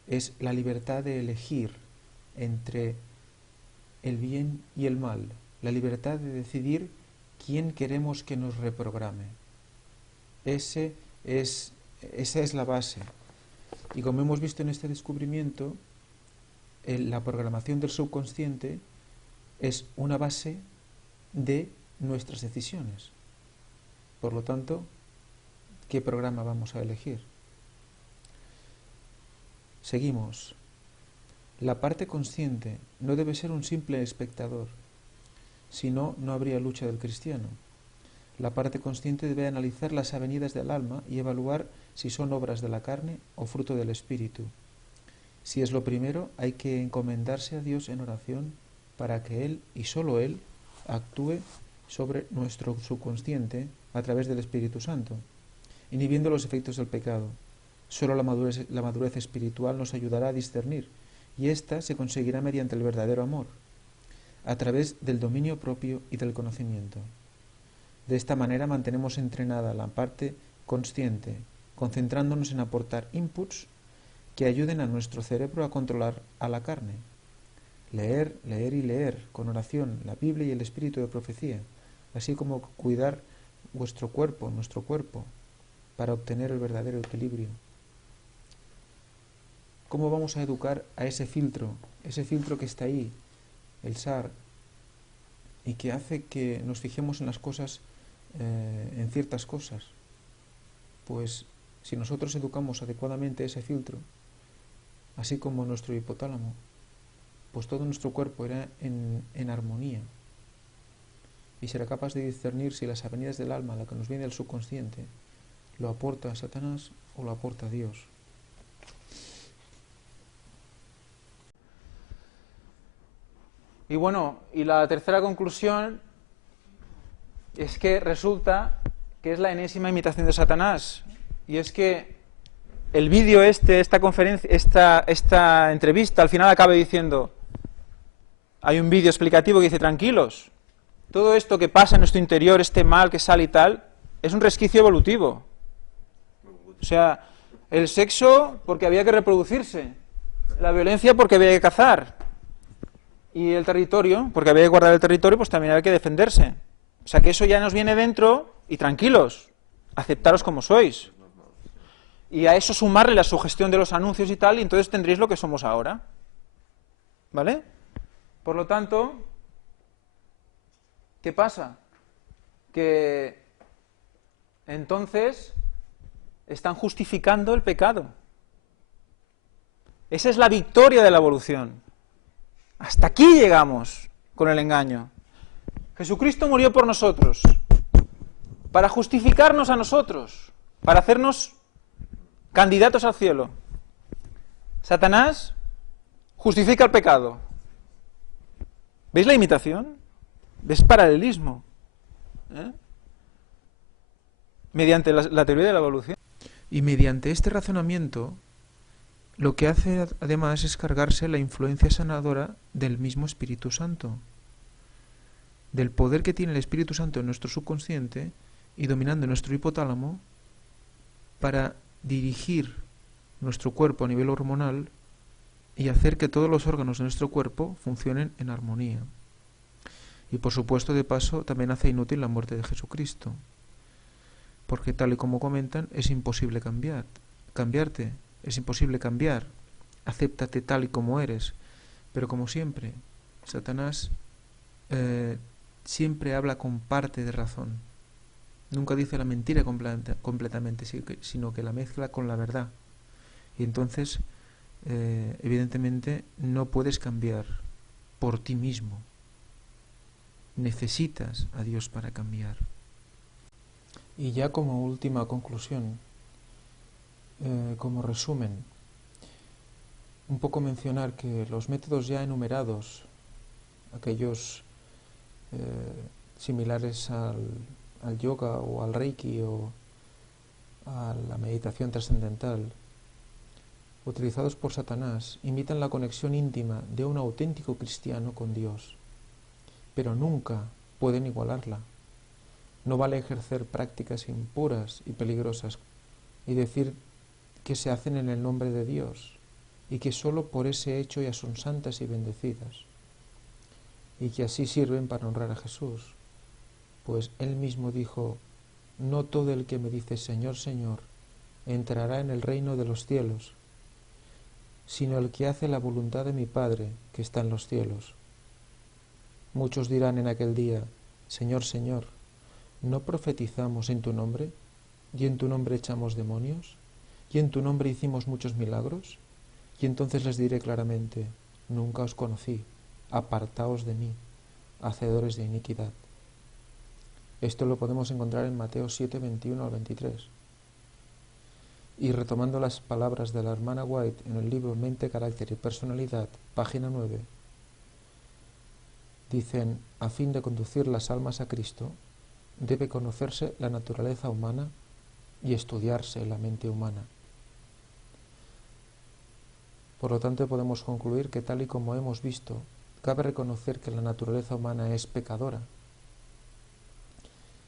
Es la libertad de elegir entre el bien y el mal, la libertad de decidir quién queremos que nos reprograme. Esa es la base. Y como hemos visto en este descubrimiento, la programación del subconsciente es una base de nuestras decisiones. Por lo tanto, ¿qué programa vamos a elegir? Seguimos. La parte consciente no debe ser un simple espectador, si no, no habría lucha del cristiano. La parte consciente debe analizar las avenidas del alma y evaluar si son obras de la carne o fruto del espíritu. Si es lo primero, hay que encomendarse a Dios en oración para que Él, y sólo Él, actúe sobre nuestro subconsciente a través del Espíritu Santo, inhibiendo los efectos del pecado. Solo la madurez espiritual nos ayudará a discernir, y ésta se conseguirá mediante el verdadero amor, a través del dominio propio y del conocimiento. De esta manera mantenemos entrenada la parte consciente, concentrándonos en aportar inputs que ayuden a nuestro cerebro a controlar a la carne. leer, leer y leer con oración la Biblia y el espíritu de profecía, así como cuidar vuestro cuerpo, nuestro cuerpo, para obtener el verdadero equilibrio. ¿Cómo vamos a educar a ese filtro que está ahí, el SAR, y que hace que nos fijemos en las cosas, en ciertas cosas? Pues si nosotros educamos adecuadamente ese filtro, así como nuestro hipotálamo, pues todo nuestro cuerpo irá en armonía y será capaz de discernir si las avenidas del alma, la que nos viene del subconsciente, lo aporta a Satanás o lo aporta a Dios. Y bueno, y la tercera conclusión es que resulta que es la enésima imitación de Satanás. Y es que el vídeo esta conferencia, esta entrevista, al final acaba diciendo, hay un vídeo explicativo que dice, tranquilos, todo esto que pasa en nuestro interior, este mal que sale y tal, es un resquicio evolutivo. O sea, el sexo porque había que reproducirse, la violencia porque había que cazar, y el territorio, porque había que guardar el territorio, pues también había que defenderse. O sea, que eso ya nos viene dentro, y tranquilos, aceptaros como sois. Y a eso sumarle la sugestión de los anuncios y tal, y entonces tendréis lo que somos ahora. ¿Vale? Por lo tanto, ¿qué pasa? Que entonces están justificando el pecado. Esa es la victoria de la evolución. Hasta aquí llegamos con el engaño. Jesucristo murió por nosotros, para justificarnos a nosotros, para hacernos candidatos al cielo. Satanás justifica el pecado. ¿Veis la imitación? ¿Ves paralelismo? Mediante la teoría de la evolución. Y mediante este razonamiento, lo que hace además es cargarse la influencia sanadora del mismo Espíritu Santo, del poder que tiene el Espíritu Santo en nuestro subconsciente y dominando nuestro hipotálamo para dirigir nuestro cuerpo a nivel hormonal y hacer que todos los órganos de nuestro cuerpo funcionen en armonía. Y por supuesto, de paso, también hace inútil la muerte de Jesucristo, porque tal y como comentan, es imposible cambiarte, es imposible cambiar, acéptate tal y como eres. Pero como siempre, Satanás siempre habla con parte de razón, nunca dice la mentira completamente, sino que la mezcla con la verdad. Y entonces, evidentemente, no puedes cambiar por ti mismo. Necesitas a Dios para cambiar. Y ya como última conclusión, como resumen, un poco mencionar que los métodos ya enumerados, aquellos similares al yoga o al reiki o a la meditación trascendental, utilizados por Satanás, imitan la conexión íntima de un auténtico cristiano con Dios, pero nunca pueden igualarla. No vale ejercer prácticas impuras y peligrosas y decir que se hacen en el nombre de Dios y que sólo por ese hecho ya son santas y bendecidas y que así sirven para honrar a Jesús, pues Él mismo dijo: no todo el que me dice Señor, Señor, entrará en el reino de los cielos, sino el que hace la voluntad de mi Padre que está en los cielos. Muchos dirán en aquel día: Señor, Señor, ¿no profetizamos en tu nombre? ¿Y en tu nombre echamos demonios? ¿Y en tu nombre hicimos muchos milagros? Y entonces les diré claramente: nunca os conocí, apartaos de mí, hacedores de iniquidad. Esto lo podemos encontrar en Mateo 7, 21 al 23. Y retomando las palabras de la hermana White en el libro Mente, Carácter y Personalidad, página 9, dicen: a fin de conducir las almas a Cristo, debe conocerse la naturaleza humana y estudiarse la mente humana. Por lo tanto, podemos concluir que, tal y como hemos visto, cabe reconocer que la naturaleza humana es pecadora,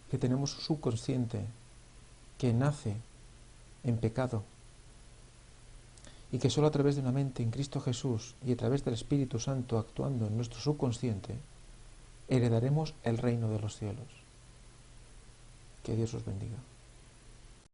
que tenemos un subconsciente que nace en pecado y que sólo a través de una mente en Cristo Jesús y a través del Espíritu Santo actuando en nuestro subconsciente, heredaremos el reino de los cielos. Que Dios os bendiga.